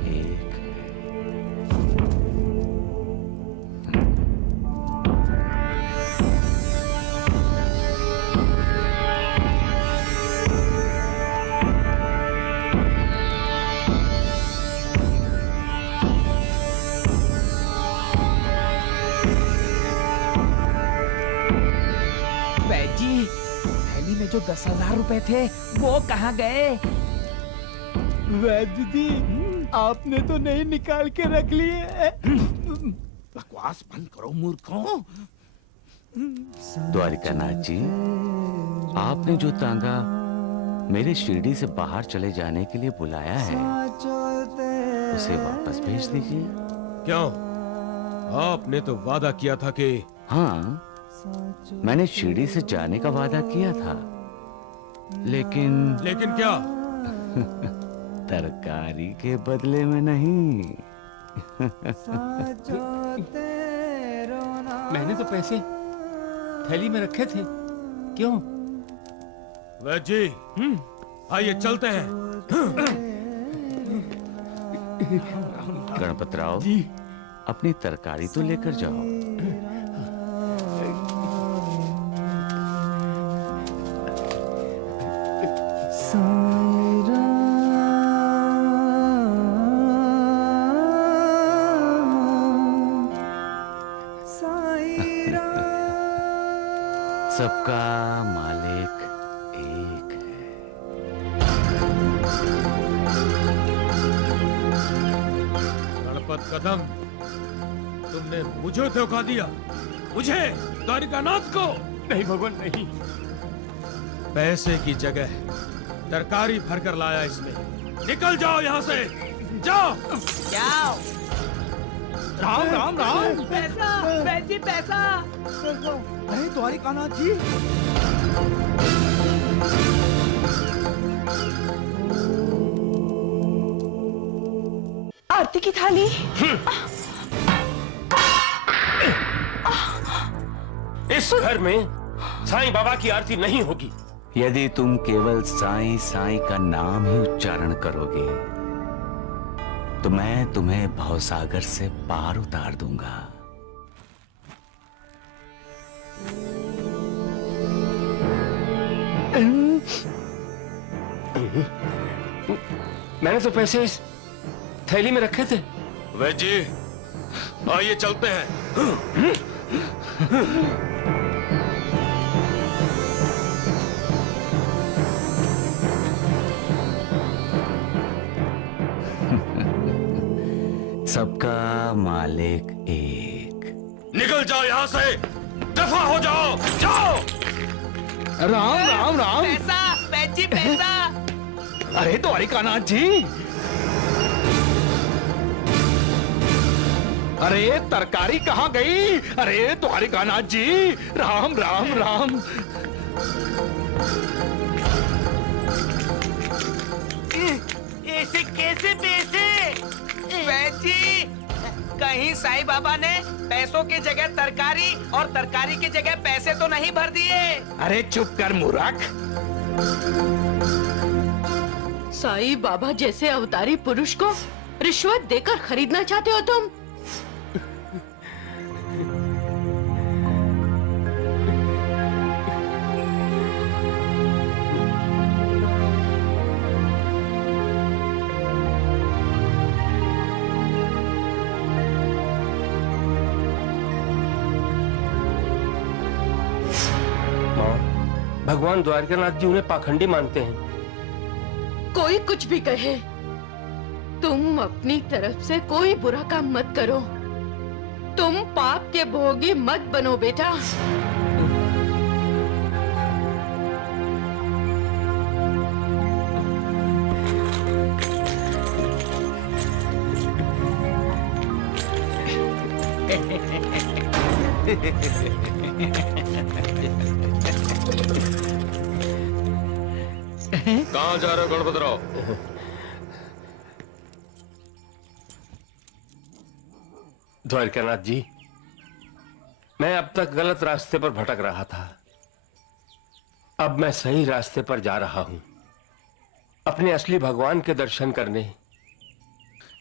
एक है। वैद्य जी, थैली में जो 10,000 रुपए थे वो कहाँ गए? वैद्य जी, आपने तो नहीं निकाल के रख लिए। बकवास बंद करो मूर्खों। द्वारिकानाथ जी, आपने जो तांगा मेरे शिरडी से बाहर चले जाने के लिए बुलाया है, उसे वापस भेज दीजिए। क्यों? आपने तो वादा किया था कि... हाँ, मैंने शिरडी से जाने का वादा किया था, लेकिन क्या? तरकारी के बदले में नहीं। मैंने तो पैसे थैली में रखे थे, क्यों? वैद्य जी, आइए चलते हैं। गणपतराव जी, अपनी तरकारी तो लेकर जाओ। सबका मालिक एक है। गणपत कदम, तुमने मुझे धोखा दिया, मुझे, द्वारिकानाथ को। नहीं भगवान, नहीं। पैसे की जगह तरकारी भरकर लाया इसमें। निकल जाओ यहाँ से, जाओ। जाओ। राम राम राम। पैसा, वैद्य जी, पैसा। अरे द्वारिकानाथ जी, आरती की थाली। इस घर में साईं बाबा की आरती नहीं होगी। यदि तुम केवल साईं साईं का नाम ही उच्चारण करोगे, तो मैं तुम्हें भवसागर से पार उतार दूंगा। मैंने तो पैसे इस थैली में रखे थे। वैद्य जी, आइए चलते हैं। सबका मालिक एक। निकल जाओ यहाँ से, दफा हो जाओ, जाओ। राम राम राम। पैसा, पैंची पैसा। अरे द्वारिकानाथ जी, अरे तरकारी कहाँ गई? अरे द्वारिकानाथ जी, राम राम राम। ऐसे कैसे पैसे? पैंची, कहीं साईं बाबा ने पैसों की जगह तरकारी और तरकारी की जगह पैसे तो नहीं भर दिए? अरे चुप कर मूर्ख। साईं बाबा जैसे अवतारी पुरुष को रिश्वत देकर खरीदना चाहते हो तुम? भगवान द्वारकानाथ जी उन्हें पाखंडी मानते हैं। कोई कुछ भी कहे, तुम अपनी तरफ से कोई बुरा काम मत करो। तुम पाप के भोगी मत बनो बेटा। कहाँ जा रहे हो गणपतराव? द्वारकानाथ जी, मैं अब तक गलत रास्ते पर भटक रहा था। अब मैं सही रास्ते पर जा रहा हूं, अपने असली भगवान के दर्शन करने।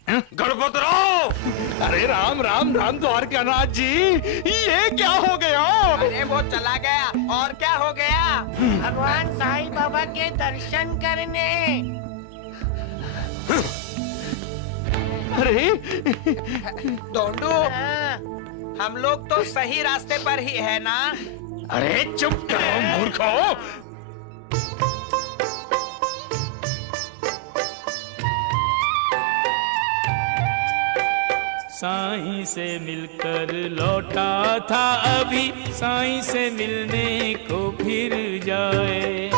गणपतराव! अरे राम राम राम द्वारकानाथ जी, ये क्या हो गया? अरे वो चला गया, और क्या हो गया? भगवान साईं बाबा के दर्शन करने। अरे डोंडू, हम लोग तो सही रास्ते पर ही है ना? अरे चुप करो मूर्खो। साईं से मिलकर लौटा था, अभी साईं से मिलने को फिर जाए।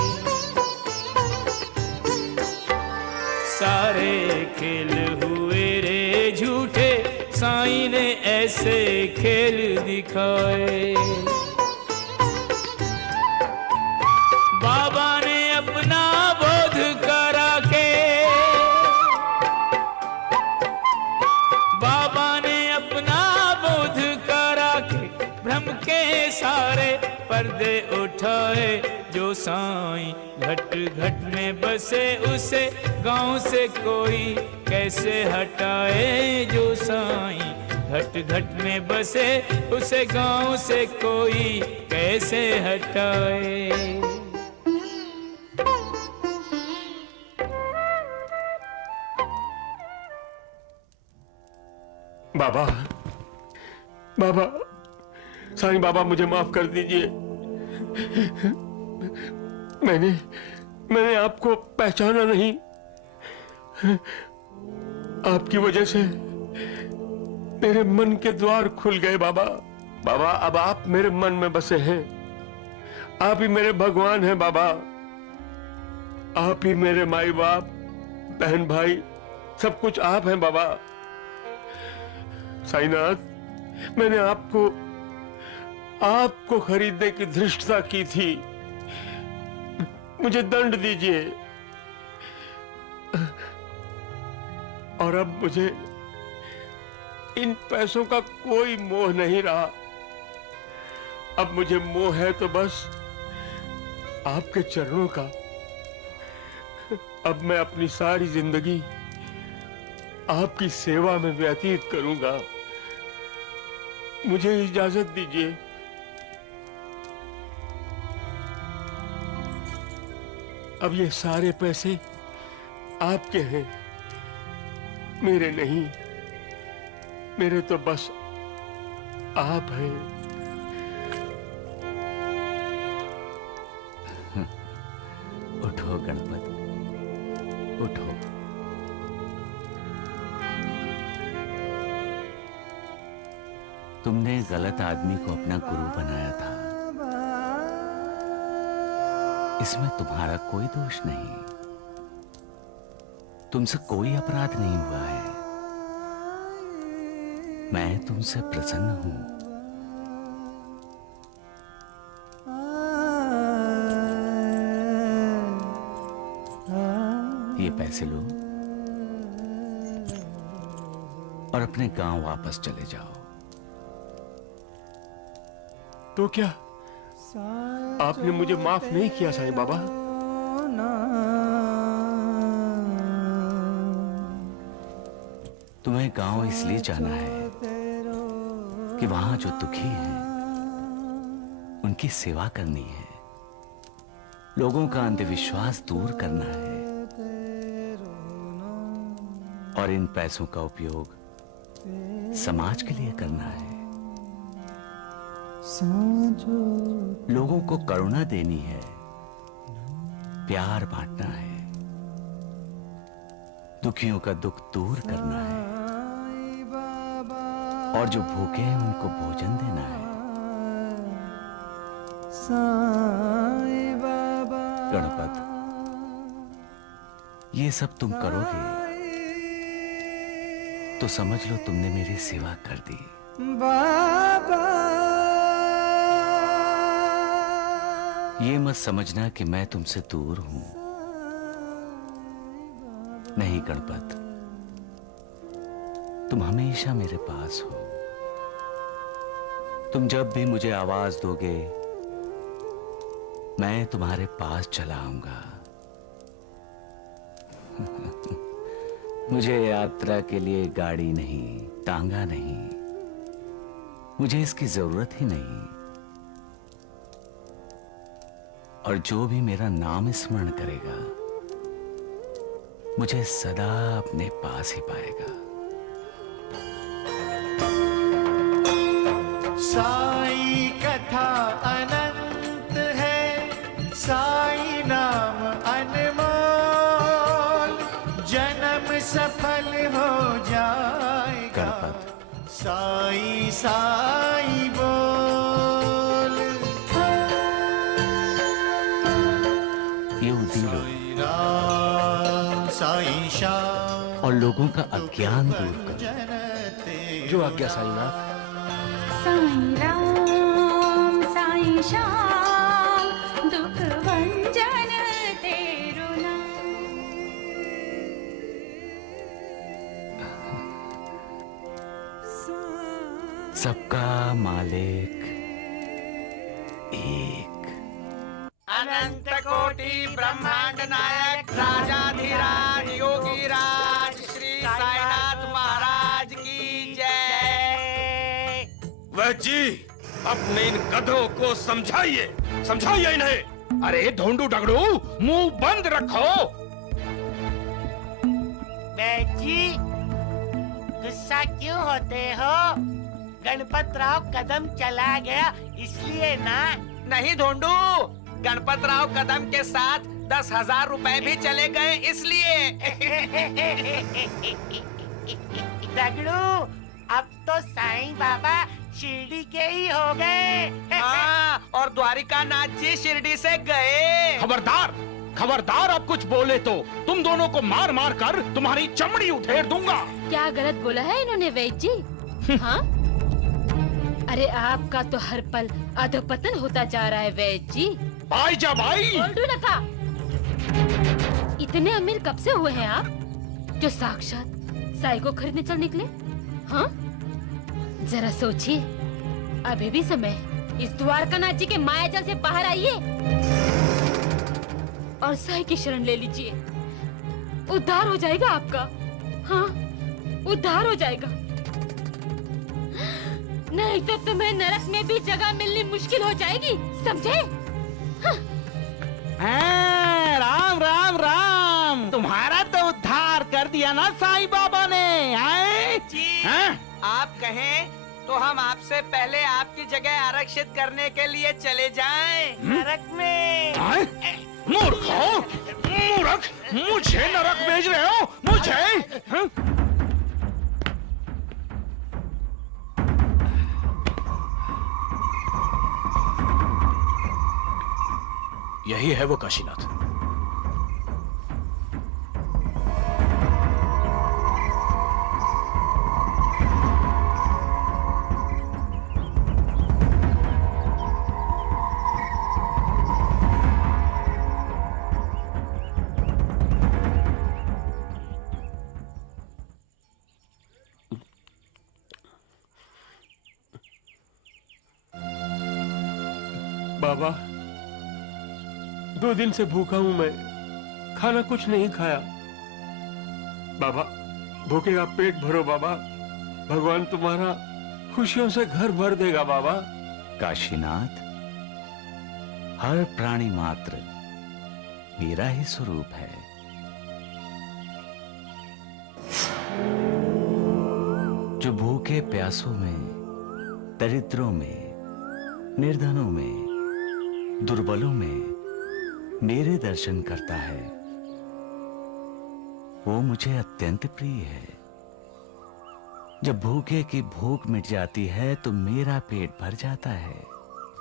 सारे खेल हुए रे झूठे, साईं ने ऐसे खेल दिखाए। बाबा ने अपना बोध करा के, बाबा ने अपना बोध करा के भ्रम के सारे पर्दे उठाए। जो साईं घट घट में बसे, उसे गांव से कोई कैसे हटाए। जो साईं घट घट में बसे, उसे गांव से कोई कैसे हटाए। बाबा, बाबा, साईं बाबा मुझे माफ कर दीजिए। मैंने आपको पहचाना नहीं। आपकी वजह से मेरे मन के द्वार खुल गए बाबा। बाबा, अब आप मेरे मन में बसे हैं। आप ही मेरे भगवान हैं बाबा। आप ही मेरे माई बाप, बहन भाई, सब कुछ आप हैं बाबा। साईनाथ, मैंने आपको खरीदने की धृष्टता की थी। मुझे दंड दीजिए। और अब मुझे इन पैसों का कोई मोह नहीं रहा। अब मुझे मोह है तो बस आपके चरणों का। अब मैं अपनी सारी जिंदगी आपकी सेवा में व्यतीत करूंगा। मुझे इजाजत दीजिए। अब ये सारे पैसे आपके हैं, मेरे नहीं। मेरे तो बस आप हैं। उठो गणपत, उठो। तुमने गलत आदमी को अपना गुरु बनाया था, इसमें तुम्हारा कोई दोष नहीं। तुमसे कोई अपराध नहीं हुआ है। मैं तुमसे प्रसन्न हूं। ये पैसे लो और अपने गांव वापस चले जाओ। तो क्या आपने मुझे माफ नहीं किया साईं बाबा? तुम्हें गांव इसलिए जाना है कि वहां जो दुखी हैं उनकी सेवा करनी है, लोगों का अंधविश्वास दूर करना है और इन पैसों का उपयोग समाज के लिए करना है। लोगों को करुणा देनी है, प्यार बांटना है, दुखियों का दुख दूर करना है और जो भूखे हैं उनको भोजन देना है। गणपत, ये सब तुम करोगे तो समझ लो तुमने मेरी सेवा कर दी। ये मत समझना कि मैं तुमसे दूर हूं। नहीं गणपत, तुम हमेशा मेरे पास हो। तुम जब भी मुझे आवाज दोगे मैं तुम्हारे पास चला आऊंगा। मुझे यात्रा के लिए गाड़ी नहीं, तांगा नहीं, मुझे इसकी जरूरत ही नहीं। और जो भी मेरा नाम स्मरण करेगा मुझे सदा अपने पास ही पाएगा। साई कथा अनंत है, साई नाम अनमोल, जन्म सफल हो जाएगा। साई साई बोल, ये उदीलो साई श्याम और लोगों का अज्ञान दूर करो। जो आज्ञा साईनाथ। साई राम साई श्याम, दुख भंजन तेरो नाम। सबका मालिक एक। अनंत कोटि ब्रह्मांड नायक राजाधिराज योगीराज श्री साईनाथ महाराज की जय। वह जी अपने इन गधों को समझाइए, समझाइए इन्हें। अरे ढोंडू डगड़ू, मुंह बंद रखो। जी गुस्सा क्यों होते हो? गणपत राव कदम चला गया इसलिए ना। नहीं ढोंडू, गणपत राव कदम के साथ 10,000 रुपए भी चले गए इसलिए। दगड़ू, अब तो साईं बाबा शिरडी के ही हो गए। हाँ, और द्वारिका नाथ जी शिरडी से गए। खबरदार, खबरदार, अब कुछ बोले तो तुम दोनों को मार मार कर तुम्हारी चमड़ी उधेड़ दूंगा। क्या गलत बोला है इन्होंने वैद्य जी? हाँ? अरे आपका तो हर पल अधोपतन होता जा रहा है वैद्य जी। भाई जा भाई। नका। इतने अमीर कब से हुए हैं आप, जो साक्षात साई को खरीदने चल निकले? हाँ? जरा सोचिए, अभी भी समय है। इस द्वारकानाथ जी के मायाजाल से बाहर आइए और साई की शरण ले लीजिए। उद्धार हो जाएगा आपका। हाँ, उद्धार हो जाएगा। नहीं तो तुम्हें नरक में भी जगह मिलनी मुश्किल हो जाएगी, समझे? राम राम राम, तुम्हारा तो उद्धार कर दिया ना साईं बाबा ने। जी, आप कहें तो हम आपसे पहले आपकी जगह आरक्षित करने के लिए चले जाएं नरक में। मूर्ख हो, मूर्ख, मुझे नरक भेज रहे हो, मुझे? यही है वो काशीनाथ। बाबा, 2 दिन से भूखा हूं मैं, खाना कुछ नहीं खाया। बाबा, भूखे का पेट भरो बाबा, भगवान तुम्हारा खुशियों से घर भर देगा बाबा। काशीनाथ, हर प्राणी मात्र मेरा ही स्वरूप है। जो भूखे प्यासों में, दरिद्रों में, निर्धनों में, दुर्बलों में मेरे दर्शन करता है, वो मुझे अत्यंत प्रिय है। जब भूखे की भूख मिट जाती है तो मेरा पेट भर जाता है।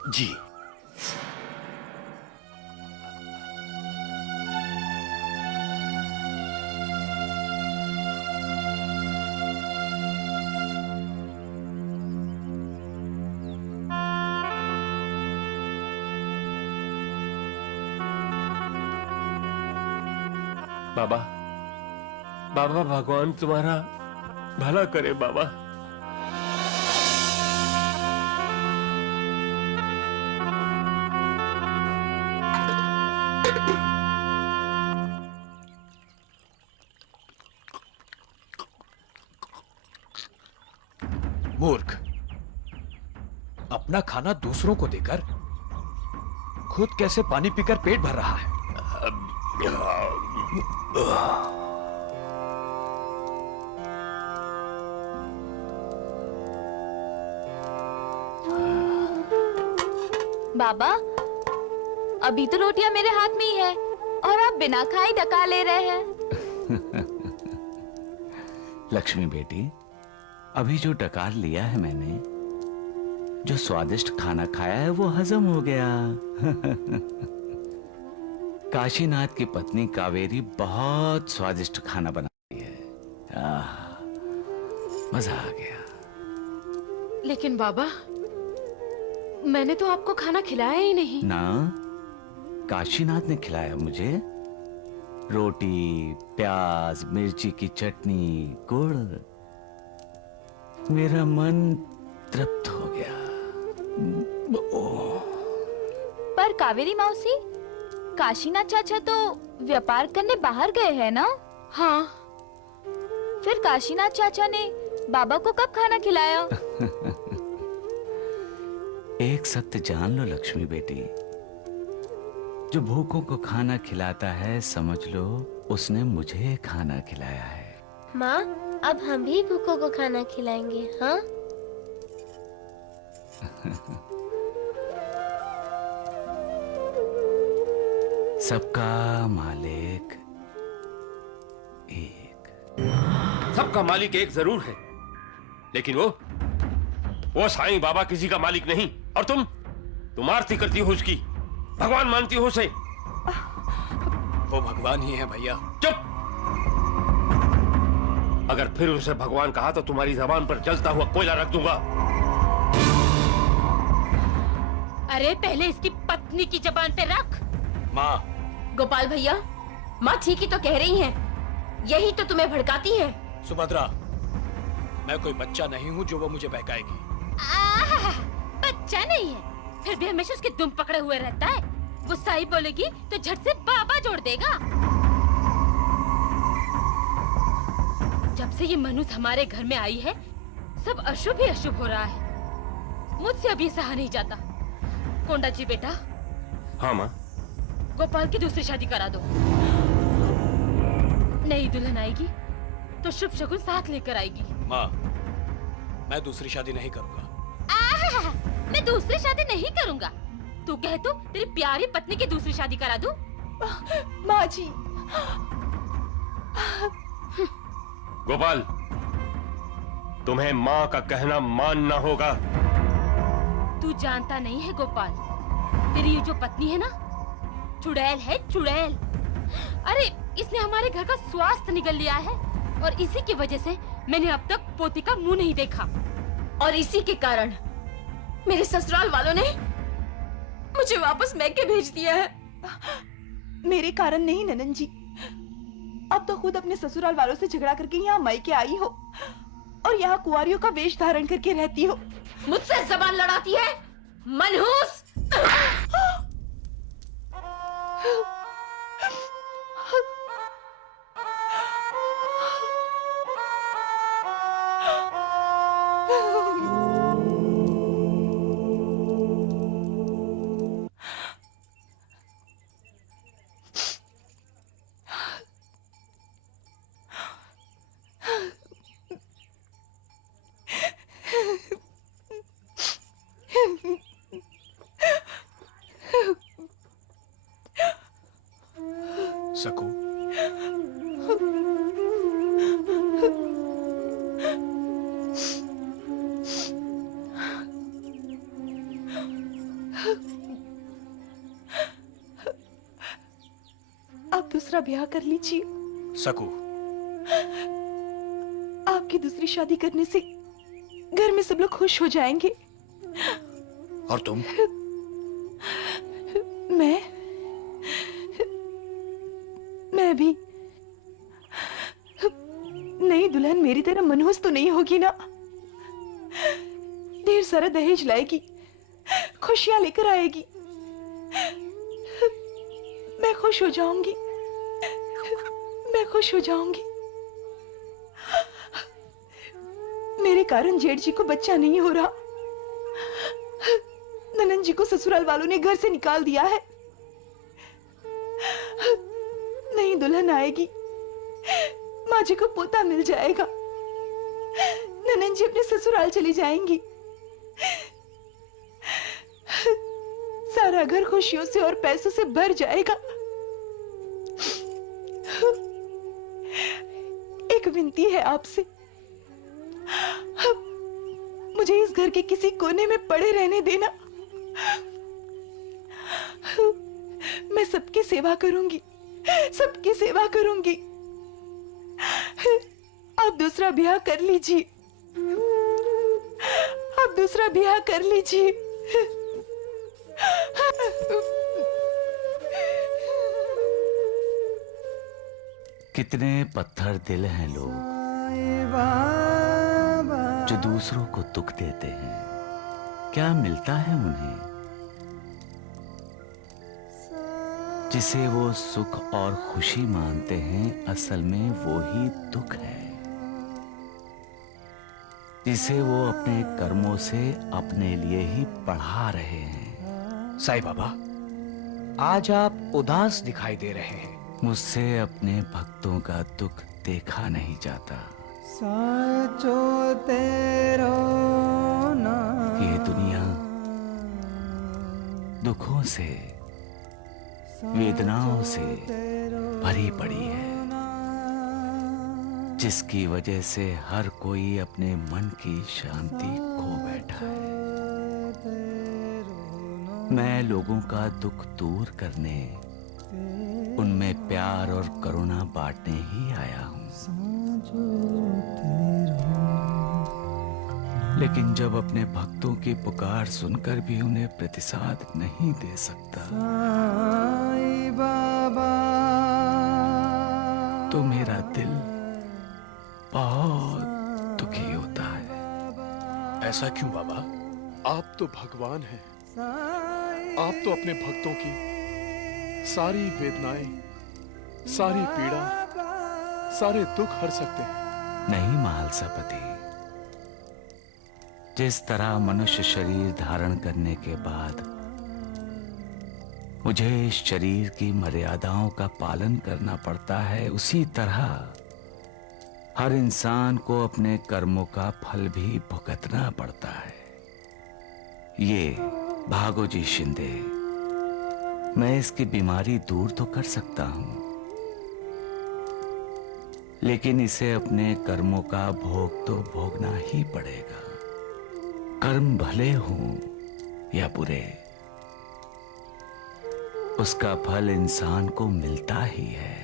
जी। बाबा, बाबा भगवान तुम्हारा भला करे बाबा। मूर्ख, अपना खाना दूसरों को देकर खुद कैसे पानी पीकर पेट भर रहा है? बाबा, अभी तो रोटियां मेरे हाथ में ही है और आप बिना खाए डका ले रहे हैं। लक्ष्मी बेटी, अभी जो डकार लिया है मैंने, जो स्वादिष्ट खाना खाया है वो हजम हो गया। काशीनाथ की पत्नी कावेरी बहुत स्वादिष्ट खाना बनाती है। मजा आ गया। लेकिन बाबा, मैंने तो आपको खाना खिलाया ही नहीं। ना, काशीनाथ ने खिलाया मुझे। रोटी, प्याज, मिर्ची की चटनी, गुड़। मेरा मन तृप्त हो गया। पर कावेरी मौसी, काशीनाथ चाचा तो व्यापार करने बाहर गए हैं ना? हाँ। फिर काशीनाथ चाचा ने बाबा को कब खाना खिलाया? एक सत्य जान लो लक्ष्मी बेटी, जो भूखों को खाना खिलाता है, समझ लो उसने मुझे खाना खिलाया है। माँ, अब हम भी भूखों को खाना खिलाएंगे, हाँ? सबका मालिक एक। सबका मालिक एक जरूर है, लेकिन वो साईं बाबा किसी का मालिक नहीं। और तुम आरती करती हो उसकी, भगवान मानती हो उसे। वो भगवान ही है भैया। चुप! अगर फिर उसे भगवान कहा तो तुम्हारी जबान पर जलता हुआ कोयला रख दूंगा। अरे पहले इसकी पत्नी की जबान पे रख। माँ। गोपाल भैया, माँ ठीक ही तो कह रही हैं। यही तो तुम्हें भड़काती है। सुभद्रा, मैं कोई बच्चा नहीं हूँ जो वो मुझे बहकाएगी। बच्चा नहीं है, फिर भी हमेशा उसके दुम पकड़े हुए रहता है। वो साई बोलेगी तो झट से बाबा जोड़ देगा। जब से ये मनुष्य हमारे घर में आई है, सब अशुभ ही अशुभ हो रहा है। मुझसे अब ये सहा नहीं जाता। कोंडा जी बेटा। हाँ माँ। गोपाल की दूसरी शादी करा दो। नई दुल्हन आएगी तो शुभ शगुन साथ लेकर आएगी। माँ, मैं दूसरी शादी नहीं करूंगा। मैं दूसरी शादी नहीं करूंगा। तू कहे तो तेरी प्यारी पत्नी की दूसरी शादी करा दूं। माँ जी। गोपाल, तुम्हें माँ का कहना मानना होगा। तू जानता नहीं है गोपाल, तेरी ये जो पत्नी है ना, चुड़ैल है, चुड़ैल। अरे इसने हमारे घर का स्वास्थ्य निगल लिया है और इसी की वजह से मैंने अब तक पोती का मुंह नहीं देखा। और इसी के कारण मेरे ससुराल वालों ने मुझे वापस मैके भेज दिया है। मेरे कारण नहीं ननन जी, अब तो खुद अपने ससुराल वालों से झगड़ा करके यहाँ मायके आई हो और यहाँ कुंवारियों का वेश धारण करके रहती हो। मुझसे जबान लड़ाती है मनहूस। सकू, आप दूसरा ब्याह कर लीजिए। सकू, आपकी दूसरी शादी करने से घर में सब लोग खुश हो जाएंगे। और तुम? मैं भी। नई दुल्हन मेरी तरह मनहूस तो नहीं होगी ना। ढेर सारा दहेज लाएगी, खुशियां लेकर आएगी, मैं खुश हो जाऊंगी, मैं खुश हो जाऊंगी। मेरे कारण जेठ जी को बच्चा नहीं हो रहा। ननन जी को ससुराल वालों ने घर से निकाल दिया है। नई दुल्हन आएगी, माँ जी को पोता मिल जाएगा, ननन जी अपने ससुराल चली जाएंगी। सारा घर खुशियों से और पैसों से भर जाएगा। एक विनती है आपसे, मुझे इस घर के किसी कोने में पड़े रहने देना। मैं सबकी सेवा करूंगी, सबकी सेवा करूंगी। आप दूसरा ब्याह कर लीजिए, आप दूसरा ब्याह कर लीजिए। कितने पत्थर दिल हैं लोग जो दूसरों को दुख देते हैं। क्या मिलता है उन्हें? जिसे वो सुख और खुशी मानते हैं, असल में वो ही दुख है। जिसे वो अपने कर्मों से अपने लिए ही पढ़ा रहे हैं। साईं बाबा, आज आप उदास दिखाई दे रहे हैं। मुझसे अपने भक्तों का दुख देखा नहीं जाता। साचो तेरो नाम। ये दुनिया दुखों से, वेदनाओं से भरी पड़ी है, जिसकी वजह से हर कोई अपने मन की शांति खो बैठा है। मैं लोगों का दुख दूर करने, उनमें प्यार और करुणा बांटने ही आया हूं। लेकिन जब अपने भक्तों की पुकार सुनकर भी उन्हें प्रतिसाद नहीं दे सकता, तो मेरा दिल बहुत दुखी होता है। ऐसा क्यों बाबा? आप तो भगवान हैं। आप तो अपने भक्तों की सारी वेदनाएं, सारी पीड़ा, सारे दुख हर सकते हैं। नहीं महालसापति, जिस तरह मनुष्य शरीर धारण करने के बाद मुझे इस शरीर की मर्यादाओं का पालन करना पड़ता है, उसी तरह हर इंसान को अपने कर्मों का फल भी भुगतना पड़ता है। ये भागोजी शिंदे, मैं इसकी बीमारी दूर तो कर सकता हूं, लेकिन इसे अपने कर्मों का भोग तो भोगना ही पड़ेगा। कर्म भले हों या बुरे, उसका फल इंसान को मिलता ही है।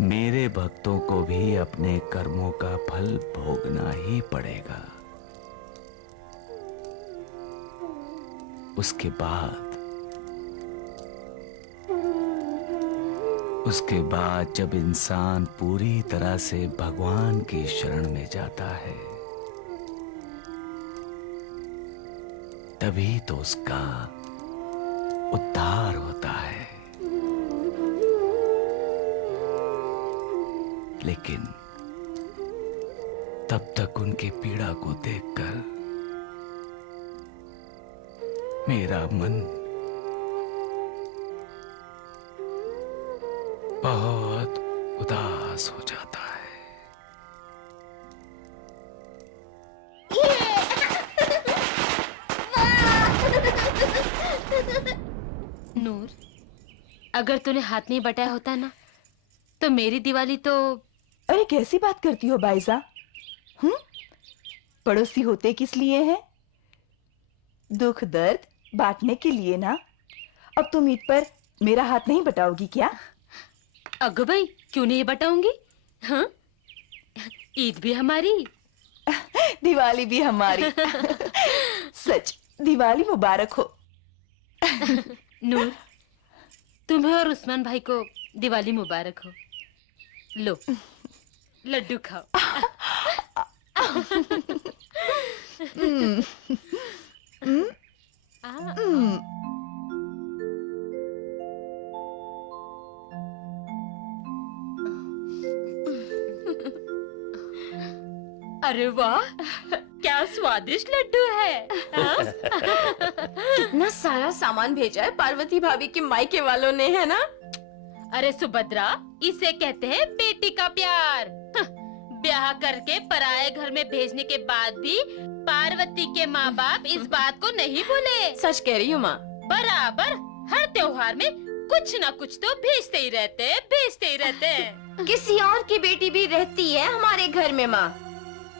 मेरे भक्तों को भी अपने कर्मों का फल भोगना ही पड़ेगा। उसके बाद जब इंसान पूरी तरह से भगवान की शरण में जाता है, तभी तो उसका उद्धार होता है। लेकिन तब तक उनकी पीड़ा को देखकर मेरा मन बहुत उदास हो जाता है। नूर, अगर तूने हाथ नहीं बटाया होता ना, तो मेरी दिवाली तो... अरे कैसी बात करती हो बाइजा? पड़ोसी होते किस लिए हैं? दुख दर्द बांटने के लिए ना। अब तुम ईद पर मेरा हाथ नहीं बटाओगी क्या? अगो भाई, क्यों नहीं बटाऊंगी? हाँ, ईद भी हमारी, दिवाली भी हमारी। सच, दिवाली मुबारक हो। नूर, तुम्हें और उस्मान भाई को दिवाली मुबारक हो। लो, लड्डू खाओ। अरे वाह, क्या स्वादिष्ट लड्डू है। कितना सारा सामान भेजा है पार्वती भाभी के मायके वालों ने, है ना? अरे सुभद्रा, इसे कहते हैं बेटी का प्यार। ब्याह करके पराये घर में भेजने के बाद भी पार्वती के माँ बाप इस बात को नहीं भूले। सच कह रही हूँ माँ। बराबर हर त्योहार में कुछ न कुछ तो भेजते ही रहते हैं। किसी और की बेटी भी रहती है हमारे घर में माँ।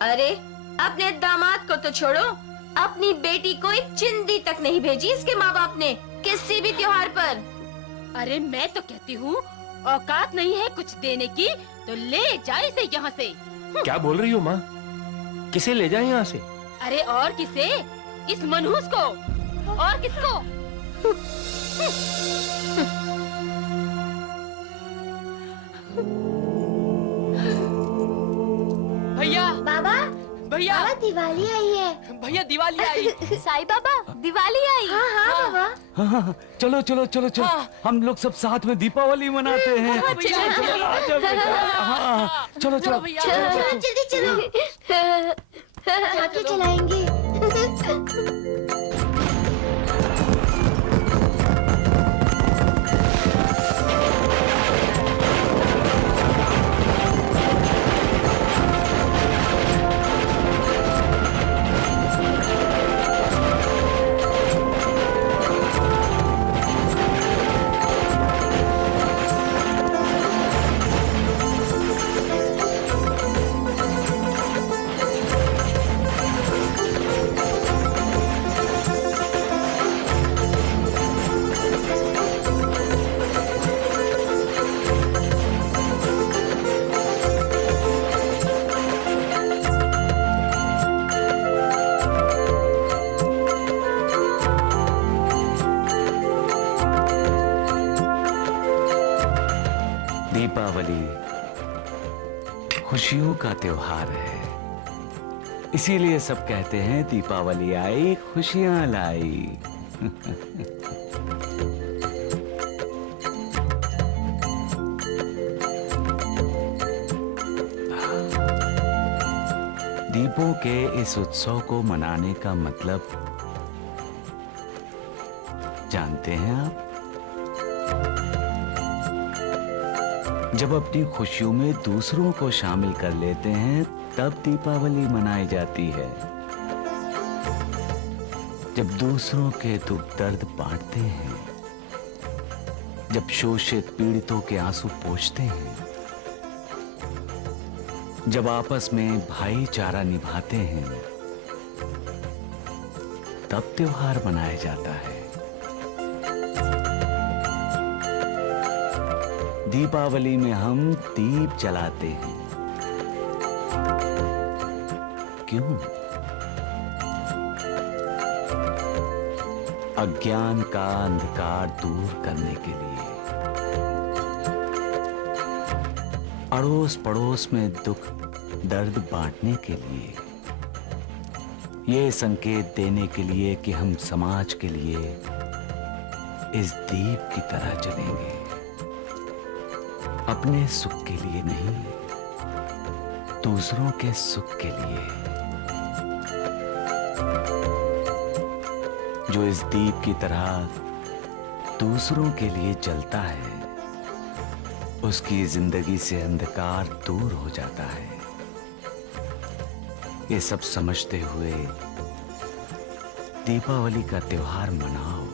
अरे अपने दामाद को तो छोड़ो, अपनी बेटी को एक चिंदी तक नहीं भेजी इसके माँ बाप ने किसी भी त्योहार पर। अरे मैं तो कहती हूँ, औकात नहीं है कुछ देने की तो ले जाए इसे यहाँ से। क्या बोल रही हो माँ? किसे ले जाए यहाँ से? अरे और किसे? इस मनहूस को। और किसको? भैया, बाबा, भैया, बाबा दिवाली आई है। भैया दिवाली आई। साईं बाबा, दिवाली आई। हाँ हाँ बाबा। हाँ, चलो चलो चलो चलो, हम लोग सब साथ में दीपावली मनाते हैं। चलो चलो, आ जाओ बेटा। हाँ, चलो चलो चलो जल्दी चलो। पटाखे चलाएंगे। दीपावली खुशियों का त्योहार है, इसीलिए सब कहते हैं दीपावली आई खुशियां लाई। दीपों के इस उत्सव को मनाने का मतलब जानते हैं आप? जब अपनी खुशियों में दूसरों को शामिल कर लेते हैं तब दीपावली मनाई जाती है जब दूसरों के दुख दर्द बांटते हैं, जब शोषित पीड़ितों के आंसू पोंछते हैं, जब आपस में भाईचारा निभाते हैं, तब त्योहार मनाया जाता है। दीपावली में हम दीप जलाते हैं। क्यों? अज्ञान का अंधकार दूर करने के लिए, अड़ोस पड़ोस में दुख दर्द बांटने के लिए, ये संकेत देने के लिए कि हम समाज के लिए इस दीप की तरह जलेंगे, अपने सुख के लिए नहीं, दूसरों के सुख के लिए। जो इस दीप की तरह दूसरों के लिए जलता है, उसकी जिंदगी से अंधकार दूर हो जाता है। ये सब समझते हुए दीपावली का त्योहार मनाओ।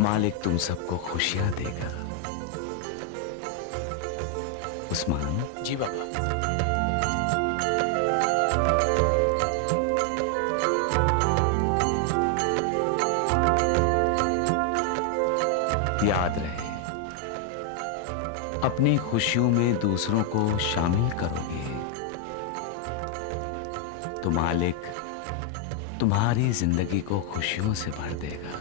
मालिक तुम सबको खुशियां देगा। उस्मान। जी बाबा। याद रहे, अपनी खुशियों में दूसरों को शामिल करोगे तो मालिक तुम्हारी जिंदगी को खुशियों से भर देगा।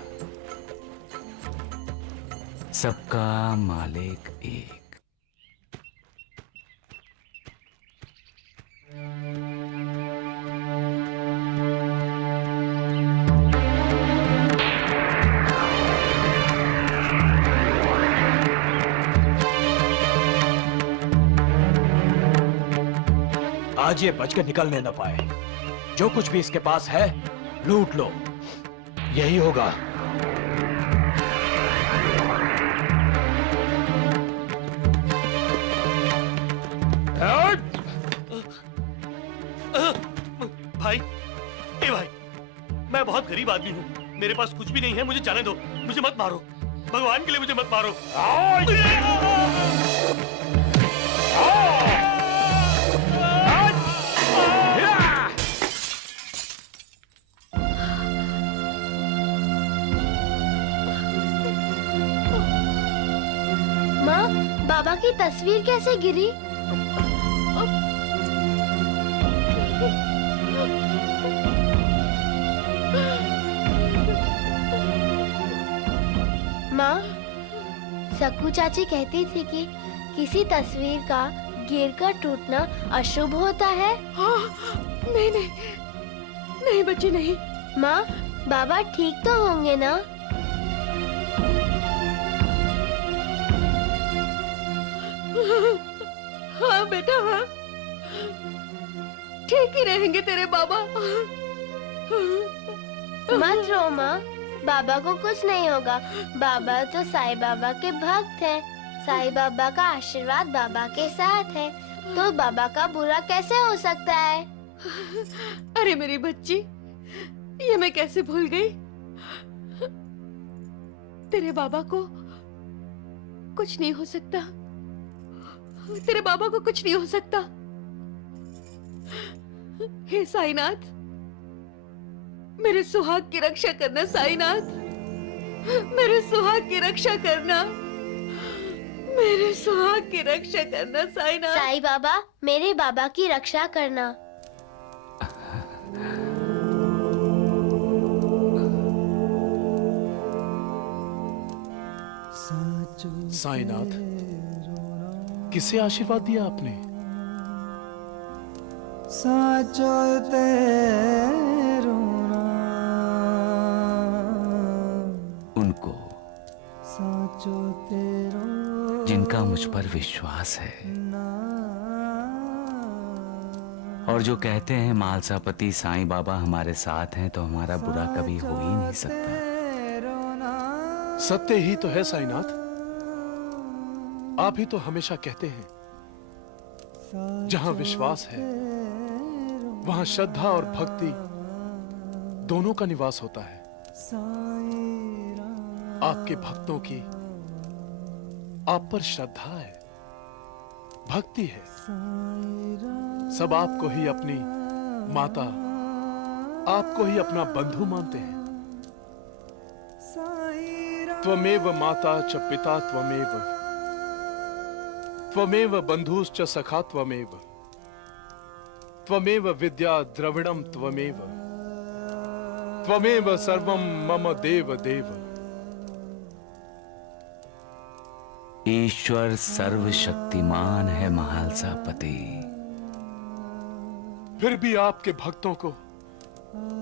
सबका मालिक एक। आज ये बच के निकलने न पाए। जो कुछ भी इसके पास है लूट लो, यही होगा। भाई, ए भाई, मैं बहुत गरीब आदमी हूँ, मेरे पास कुछ भी नहीं है, मुझे जाने दो, मुझे मत मारो, भगवान के लिए मुझे मत मारो। माँ, बाबा की तस्वीर कैसे गिरी? माँ, सक्कू चाची कहती थी कि किसी तस्वीर का गिरकर टूटना अशुभ होता है। हाँ, नहीं नहीं नहीं बच्ची नहीं। माँ, बाबा ठीक तो होंगे ना? हाँ बेटा, हाँ, ठीक ही रहेंगे तेरे बाबा। मत रो माँ, बाबा को कुछ नहीं होगा। बाबा तो साईं बाबा के भक्त हैं। साईं बाबा का आशीर्वाद बाबा के साथ है, तो बाबा का बुरा कैसे हो सकता है? अरे मेरी बच्ची, ये मैं कैसे भूल गई। तेरे बाबा को कुछ नहीं हो सकता। तेरे बाबा को कुछ नहीं हो सकता। हे साईनाथ, मेरे सुहाग की रक्षा करना। साईनाथ, मेरे सुहाग की रक्षा करना। मेरे सुहाग की रक्षा करना साईनाथ। साईं बाबा, मेरे बाबा की रक्षा करना। साईनाथ, किसे आशीर्वाद दिया आपने? साचो तेरो उनको, साचो तेरो जिनका मुझ पर विश्वास है और जो कहते हैं मालसापति साईं बाबा हमारे साथ हैं तो हमारा बुरा कभी हो ही नहीं सकता। सत्य ही तो है साईनाथ। आप ही तो हमेशा कहते हैं जहां विश्वास है वहां श्रद्धा और भक्ति दोनों का निवास होता है। आपके भक्तों की आप पर श्रद्धा है, भक्ति है। सब आपको ही अपनी माता, आपको ही अपना बंधु मानते हैं। त्वमेव माता च पिता त्वमेव, त्वमेव बंधुश्च सखा त्वमेव, त्वमेव विद्या द्रविणम त्वमेव, त्वमेव सर्वम मम देव देव। ईश्वर सर्वशक्तिमान है महालसापति। फिर भी आपके भक्तों को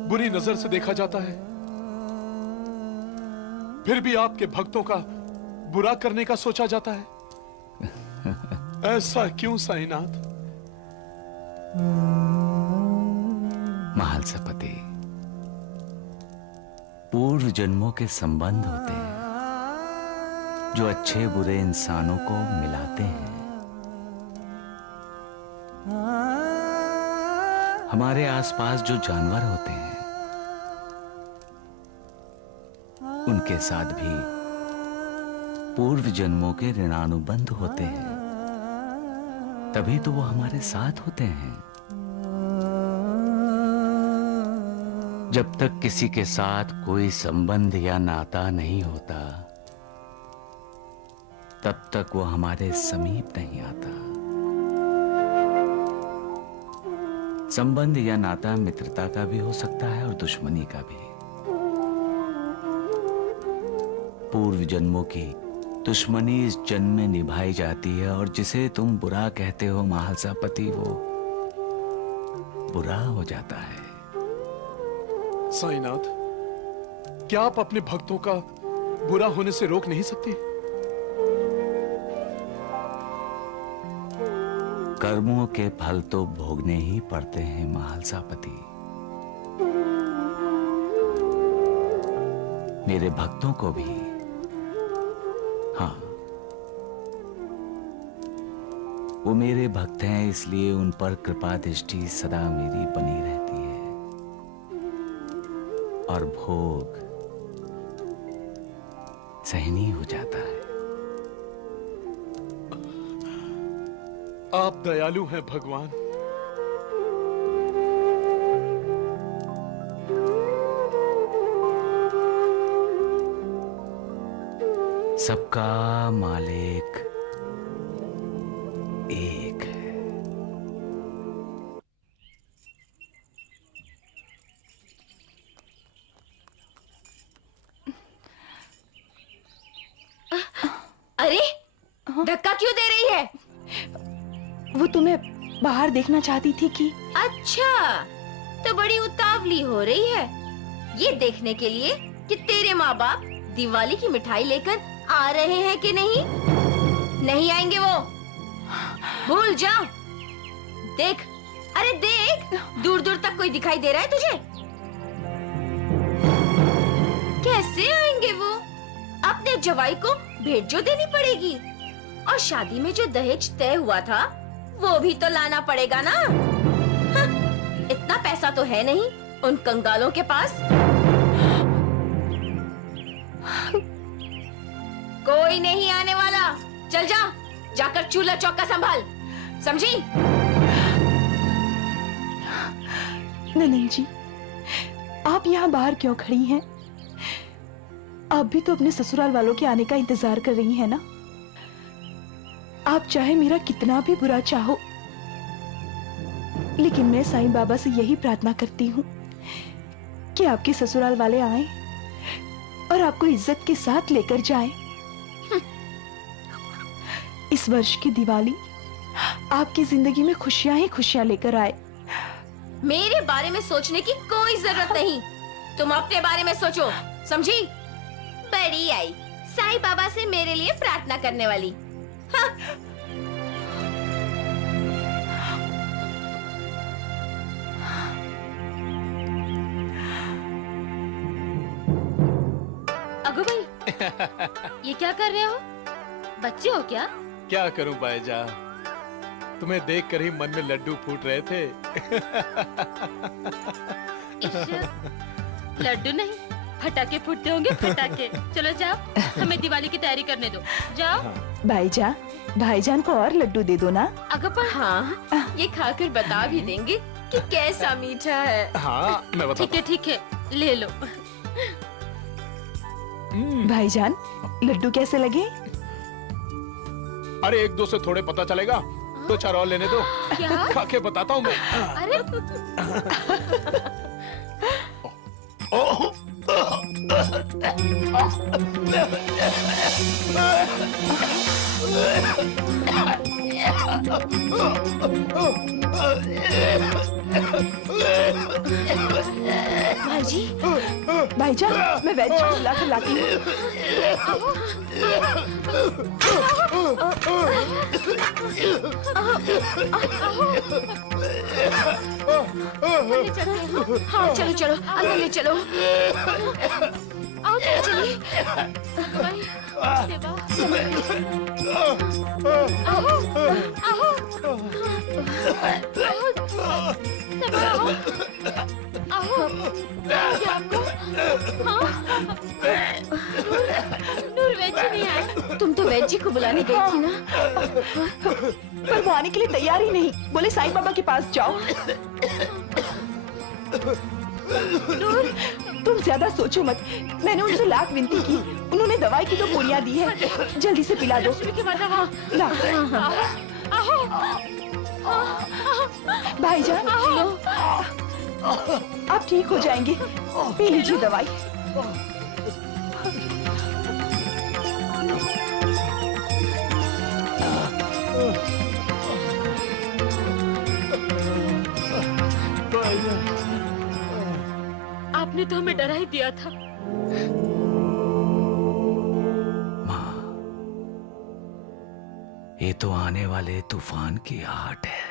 बुरी नजर से देखा जाता है, फिर भी आपके भक्तों का बुरा करने का सोचा जाता है। ऐसा क्यों साईनाथ? महालसापति, पूर्व जन्मों के संबंध होते हैं जो अच्छे बुरे इंसानों को मिलाते हैं। हमारे आसपास जो जानवर होते हैं उनके साथ भी पूर्व जन्मों के ऋणानुबंध होते हैं, तभी तो वो हमारे साथ होते हैं। जब तक किसी के साथ कोई संबंध या नाता नहीं होता तब तक वो हमारे समीप नहीं आता। संबंध या नाता मित्रता का भी हो सकता है और दुश्मनी का भी। पूर्व जन्मों की दुश्मनी इस जन्म में निभाई जाती है और जिसे तुम बुरा कहते हो महालसापति, वो बुरा हो जाता है। साईनाथ, क्या आप अपने भक्तों का बुरा होने से रोक नहीं सकते? कर्मों के फल तो भोगने ही पड़ते हैं महालसापति। मेरे भक्तों को भी, हाँ, वो मेरे भक्त हैं इसलिए उन पर कृपा दृष्टि सदा मेरी बनी रहती है और भोग सहनीय हो जाता है। आप दयालु हैं भगवान। सबका मालिक एक है। अरे धक्का क्यों दे रही है? वो तुम्हें बाहर देखना चाहती थी कि। अच्छा, तो बड़ी उतावली हो रही है ये देखने के लिए कि तेरे माँ बाप दिवाली की मिठाई लेकर आ रहे हैं कि नहीं। नहीं आएंगे वो, भूल जा। देख, अरे देख, दूर दूर तक कोई दिखाई दे रहा है तुझे? कैसे आएंगे वो? अपने जवाई को भेंट जो देनी पड़ेगी और शादी में जो दहेज तय हुआ था वो भी तो लाना पड़ेगा ना। हाँ, इतना पैसा तो है नहीं उन कंगालों के पास। कोई नहीं आने वाला। चल जा, जाकर चूल्हा चौका संभाल, समझी? ननन जी, आप यहाँ बाहर क्यों खड़ी हैं? आप भी तो अपने ससुराल वालों के आने का इंतजार कर रही हैं ना? आप चाहे मेरा कितना भी बुरा चाहो, लेकिन मैं साईं बाबा से यही प्रार्थना करती हूँ कि आपके ससुराल वाले आएं और आपको इज्जत के साथ लेकर जाएं। इस वर्ष की दिवाली आपकी जिंदगी में खुशियां ही खुशियां लेकर आए। मेरे बारे में सोचने की कोई जरूरत नहीं, तुम अपने बारे में सोचो, समझी? बड़ी आई साईं बाबा से मेरे लिए प्रार्थना करने वाली। हाँ। अगो भाई, ये क्या कर रहे हो? बच्चे हो क्या? क्या करूं बायजा, तुम्हें देखकर ही मन में लड्डू फूट रहे थे। लड्डू नहीं, फटाके फूटते होंगे, फटाके। चलो जाओ, हमें दिवाली की तैयारी करने दो। जाओ। भाईजान को और लड्डू दे दो ना। अगर पर हाँ, ये खाकर बता भी देंगे कि कैसा मीठा है। हाँ, मैं बताता ठीक है, ले लो। भाईजान, लड्डू कैसे लगे? अरे एक दो से थोड़े पता चलेगा, दो चार और लेने दो। क्या? खा के बताता हूँ मैं। अरे भाईजान, मैं वेज ला कर लाती हूँ। हाँ चलो चलो, अंदर ले चलो। आओ चलिए। नूर वेजी नहीं आए। तुम तो वेजी को बुलाने गई थी ना? पर वो आने के लिए तैयार ही नहीं, बोले साईं बाबा के पास जाओ। तुम ज्यादा सोचो मत, मैंने उनसे लाख विनती की, उन्होंने दवाई की तो गोलियां दी है, जल्दी से पिला दो। भाईजान, आप ठीक हो जाएंगे, पी लीजिए दवाई। आपने तो हमें डरा ही दिया था। माँ, ये तो आने वाले तूफान की आहट है।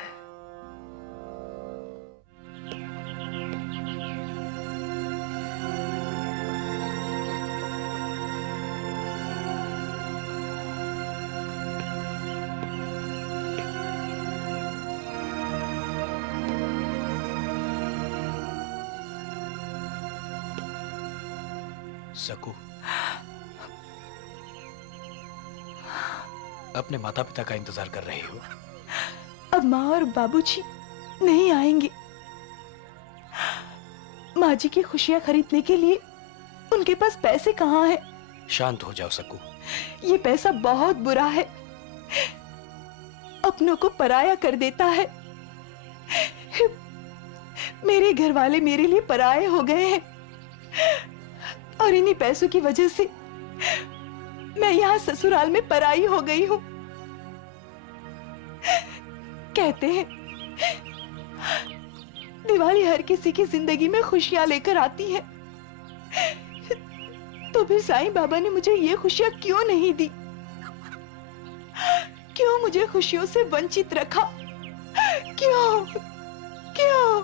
सकू, अपने माता पिता का इंतजार कर रही हो? अब माँ और बाबूजी नहीं आएंगे। माँ जी की खुशियाँ खरीदने के लिए उनके पास पैसे कहाँ हैं? शांत हो जाओ सकू। ये पैसा बहुत बुरा है, अपनों को पराया कर देता है। मेरे घर वाले मेरे लिए पराये हो गए हैं और इन्हीं पैसों की वजह से मैं यहाँ ससुराल में पराई हो गई हूँ। कहते हैं दिवाली हर किसी की जिंदगी में खुशियां लेकर आती है, तो फिर साईं बाबा ने मुझे ये खुशियां क्यों नहीं दी? क्यों मुझे खुशियों से वंचित रखा? क्यों क्यों?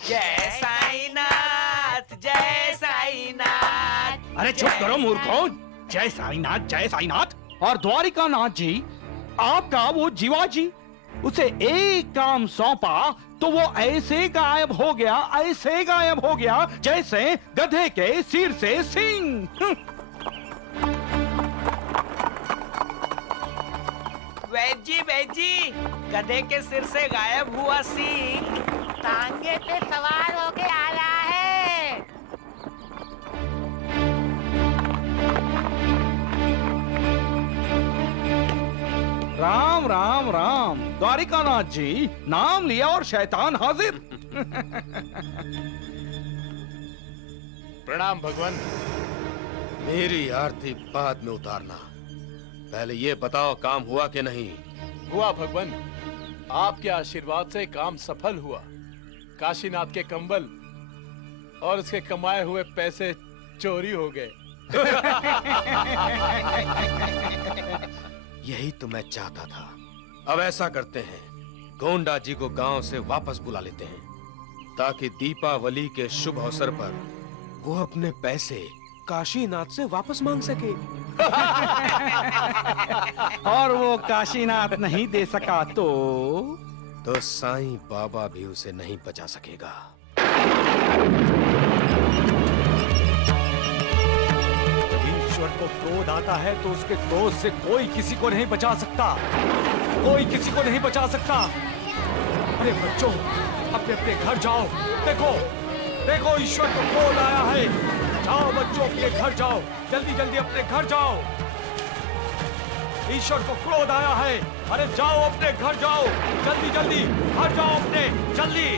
जय साईनाथ, जय साईनाथ। अरे चुप करो मूर्खों। जय साईनाथ, जय साईनाथ। और द्वारिका नाथ जी, आपका वो जीवाजी, उसे एक काम सौंपा तो वो ऐसे गायब हो गया, ऐसे गायब हो गया जैसे गधे के सिर से सींग। वैजी वैजी, गधे के सिर से गायब हुआ सींग टांगे पे सवार होके आ रहा है। राम राम राम। द्वारिकानाथ जी, नाम लिया और शैतान हाजिर। प्रणाम भगवान। मेरी आरती बाद में उतारना, पहले ये बताओ काम हुआ कि नहीं? हुआ भगवान, आपके आशीर्वाद से काम सफल हुआ। काशीनाथ के कंबल और उसके कमाए हुए पैसे चोरी हो गए। यही तो मैं चाहता था। अब ऐसा करते हैं, गोंडा जी को गांव से वापस बुला लेते हैं, ताकि दीपावली के शुभ अवसर पर वो अपने पैसे काशीनाथ से वापस मांग सके। और वो काशीनाथ नहीं दे सका तो साईं बाबा भी उसे नहीं बचा सकेगा। ईश्वर को क्रोध आता है तो उसके क्रोध से कोई किसी को नहीं बचा सकता, कोई किसी को नहीं बचा सकता। अरे बच्चों, अपने अपने घर जाओ। देखो देखो, ईश्वर को क्रोध आया है। जाओ बच्चों, अपने घर जाओ, जल्दी जल्दी अपने घर जाओ। ईश्वर को क्रोध आया है। अरे जाओ, अपने घर जाओ, जल्दी जल्दी घर जाओ अपने, जल्दी।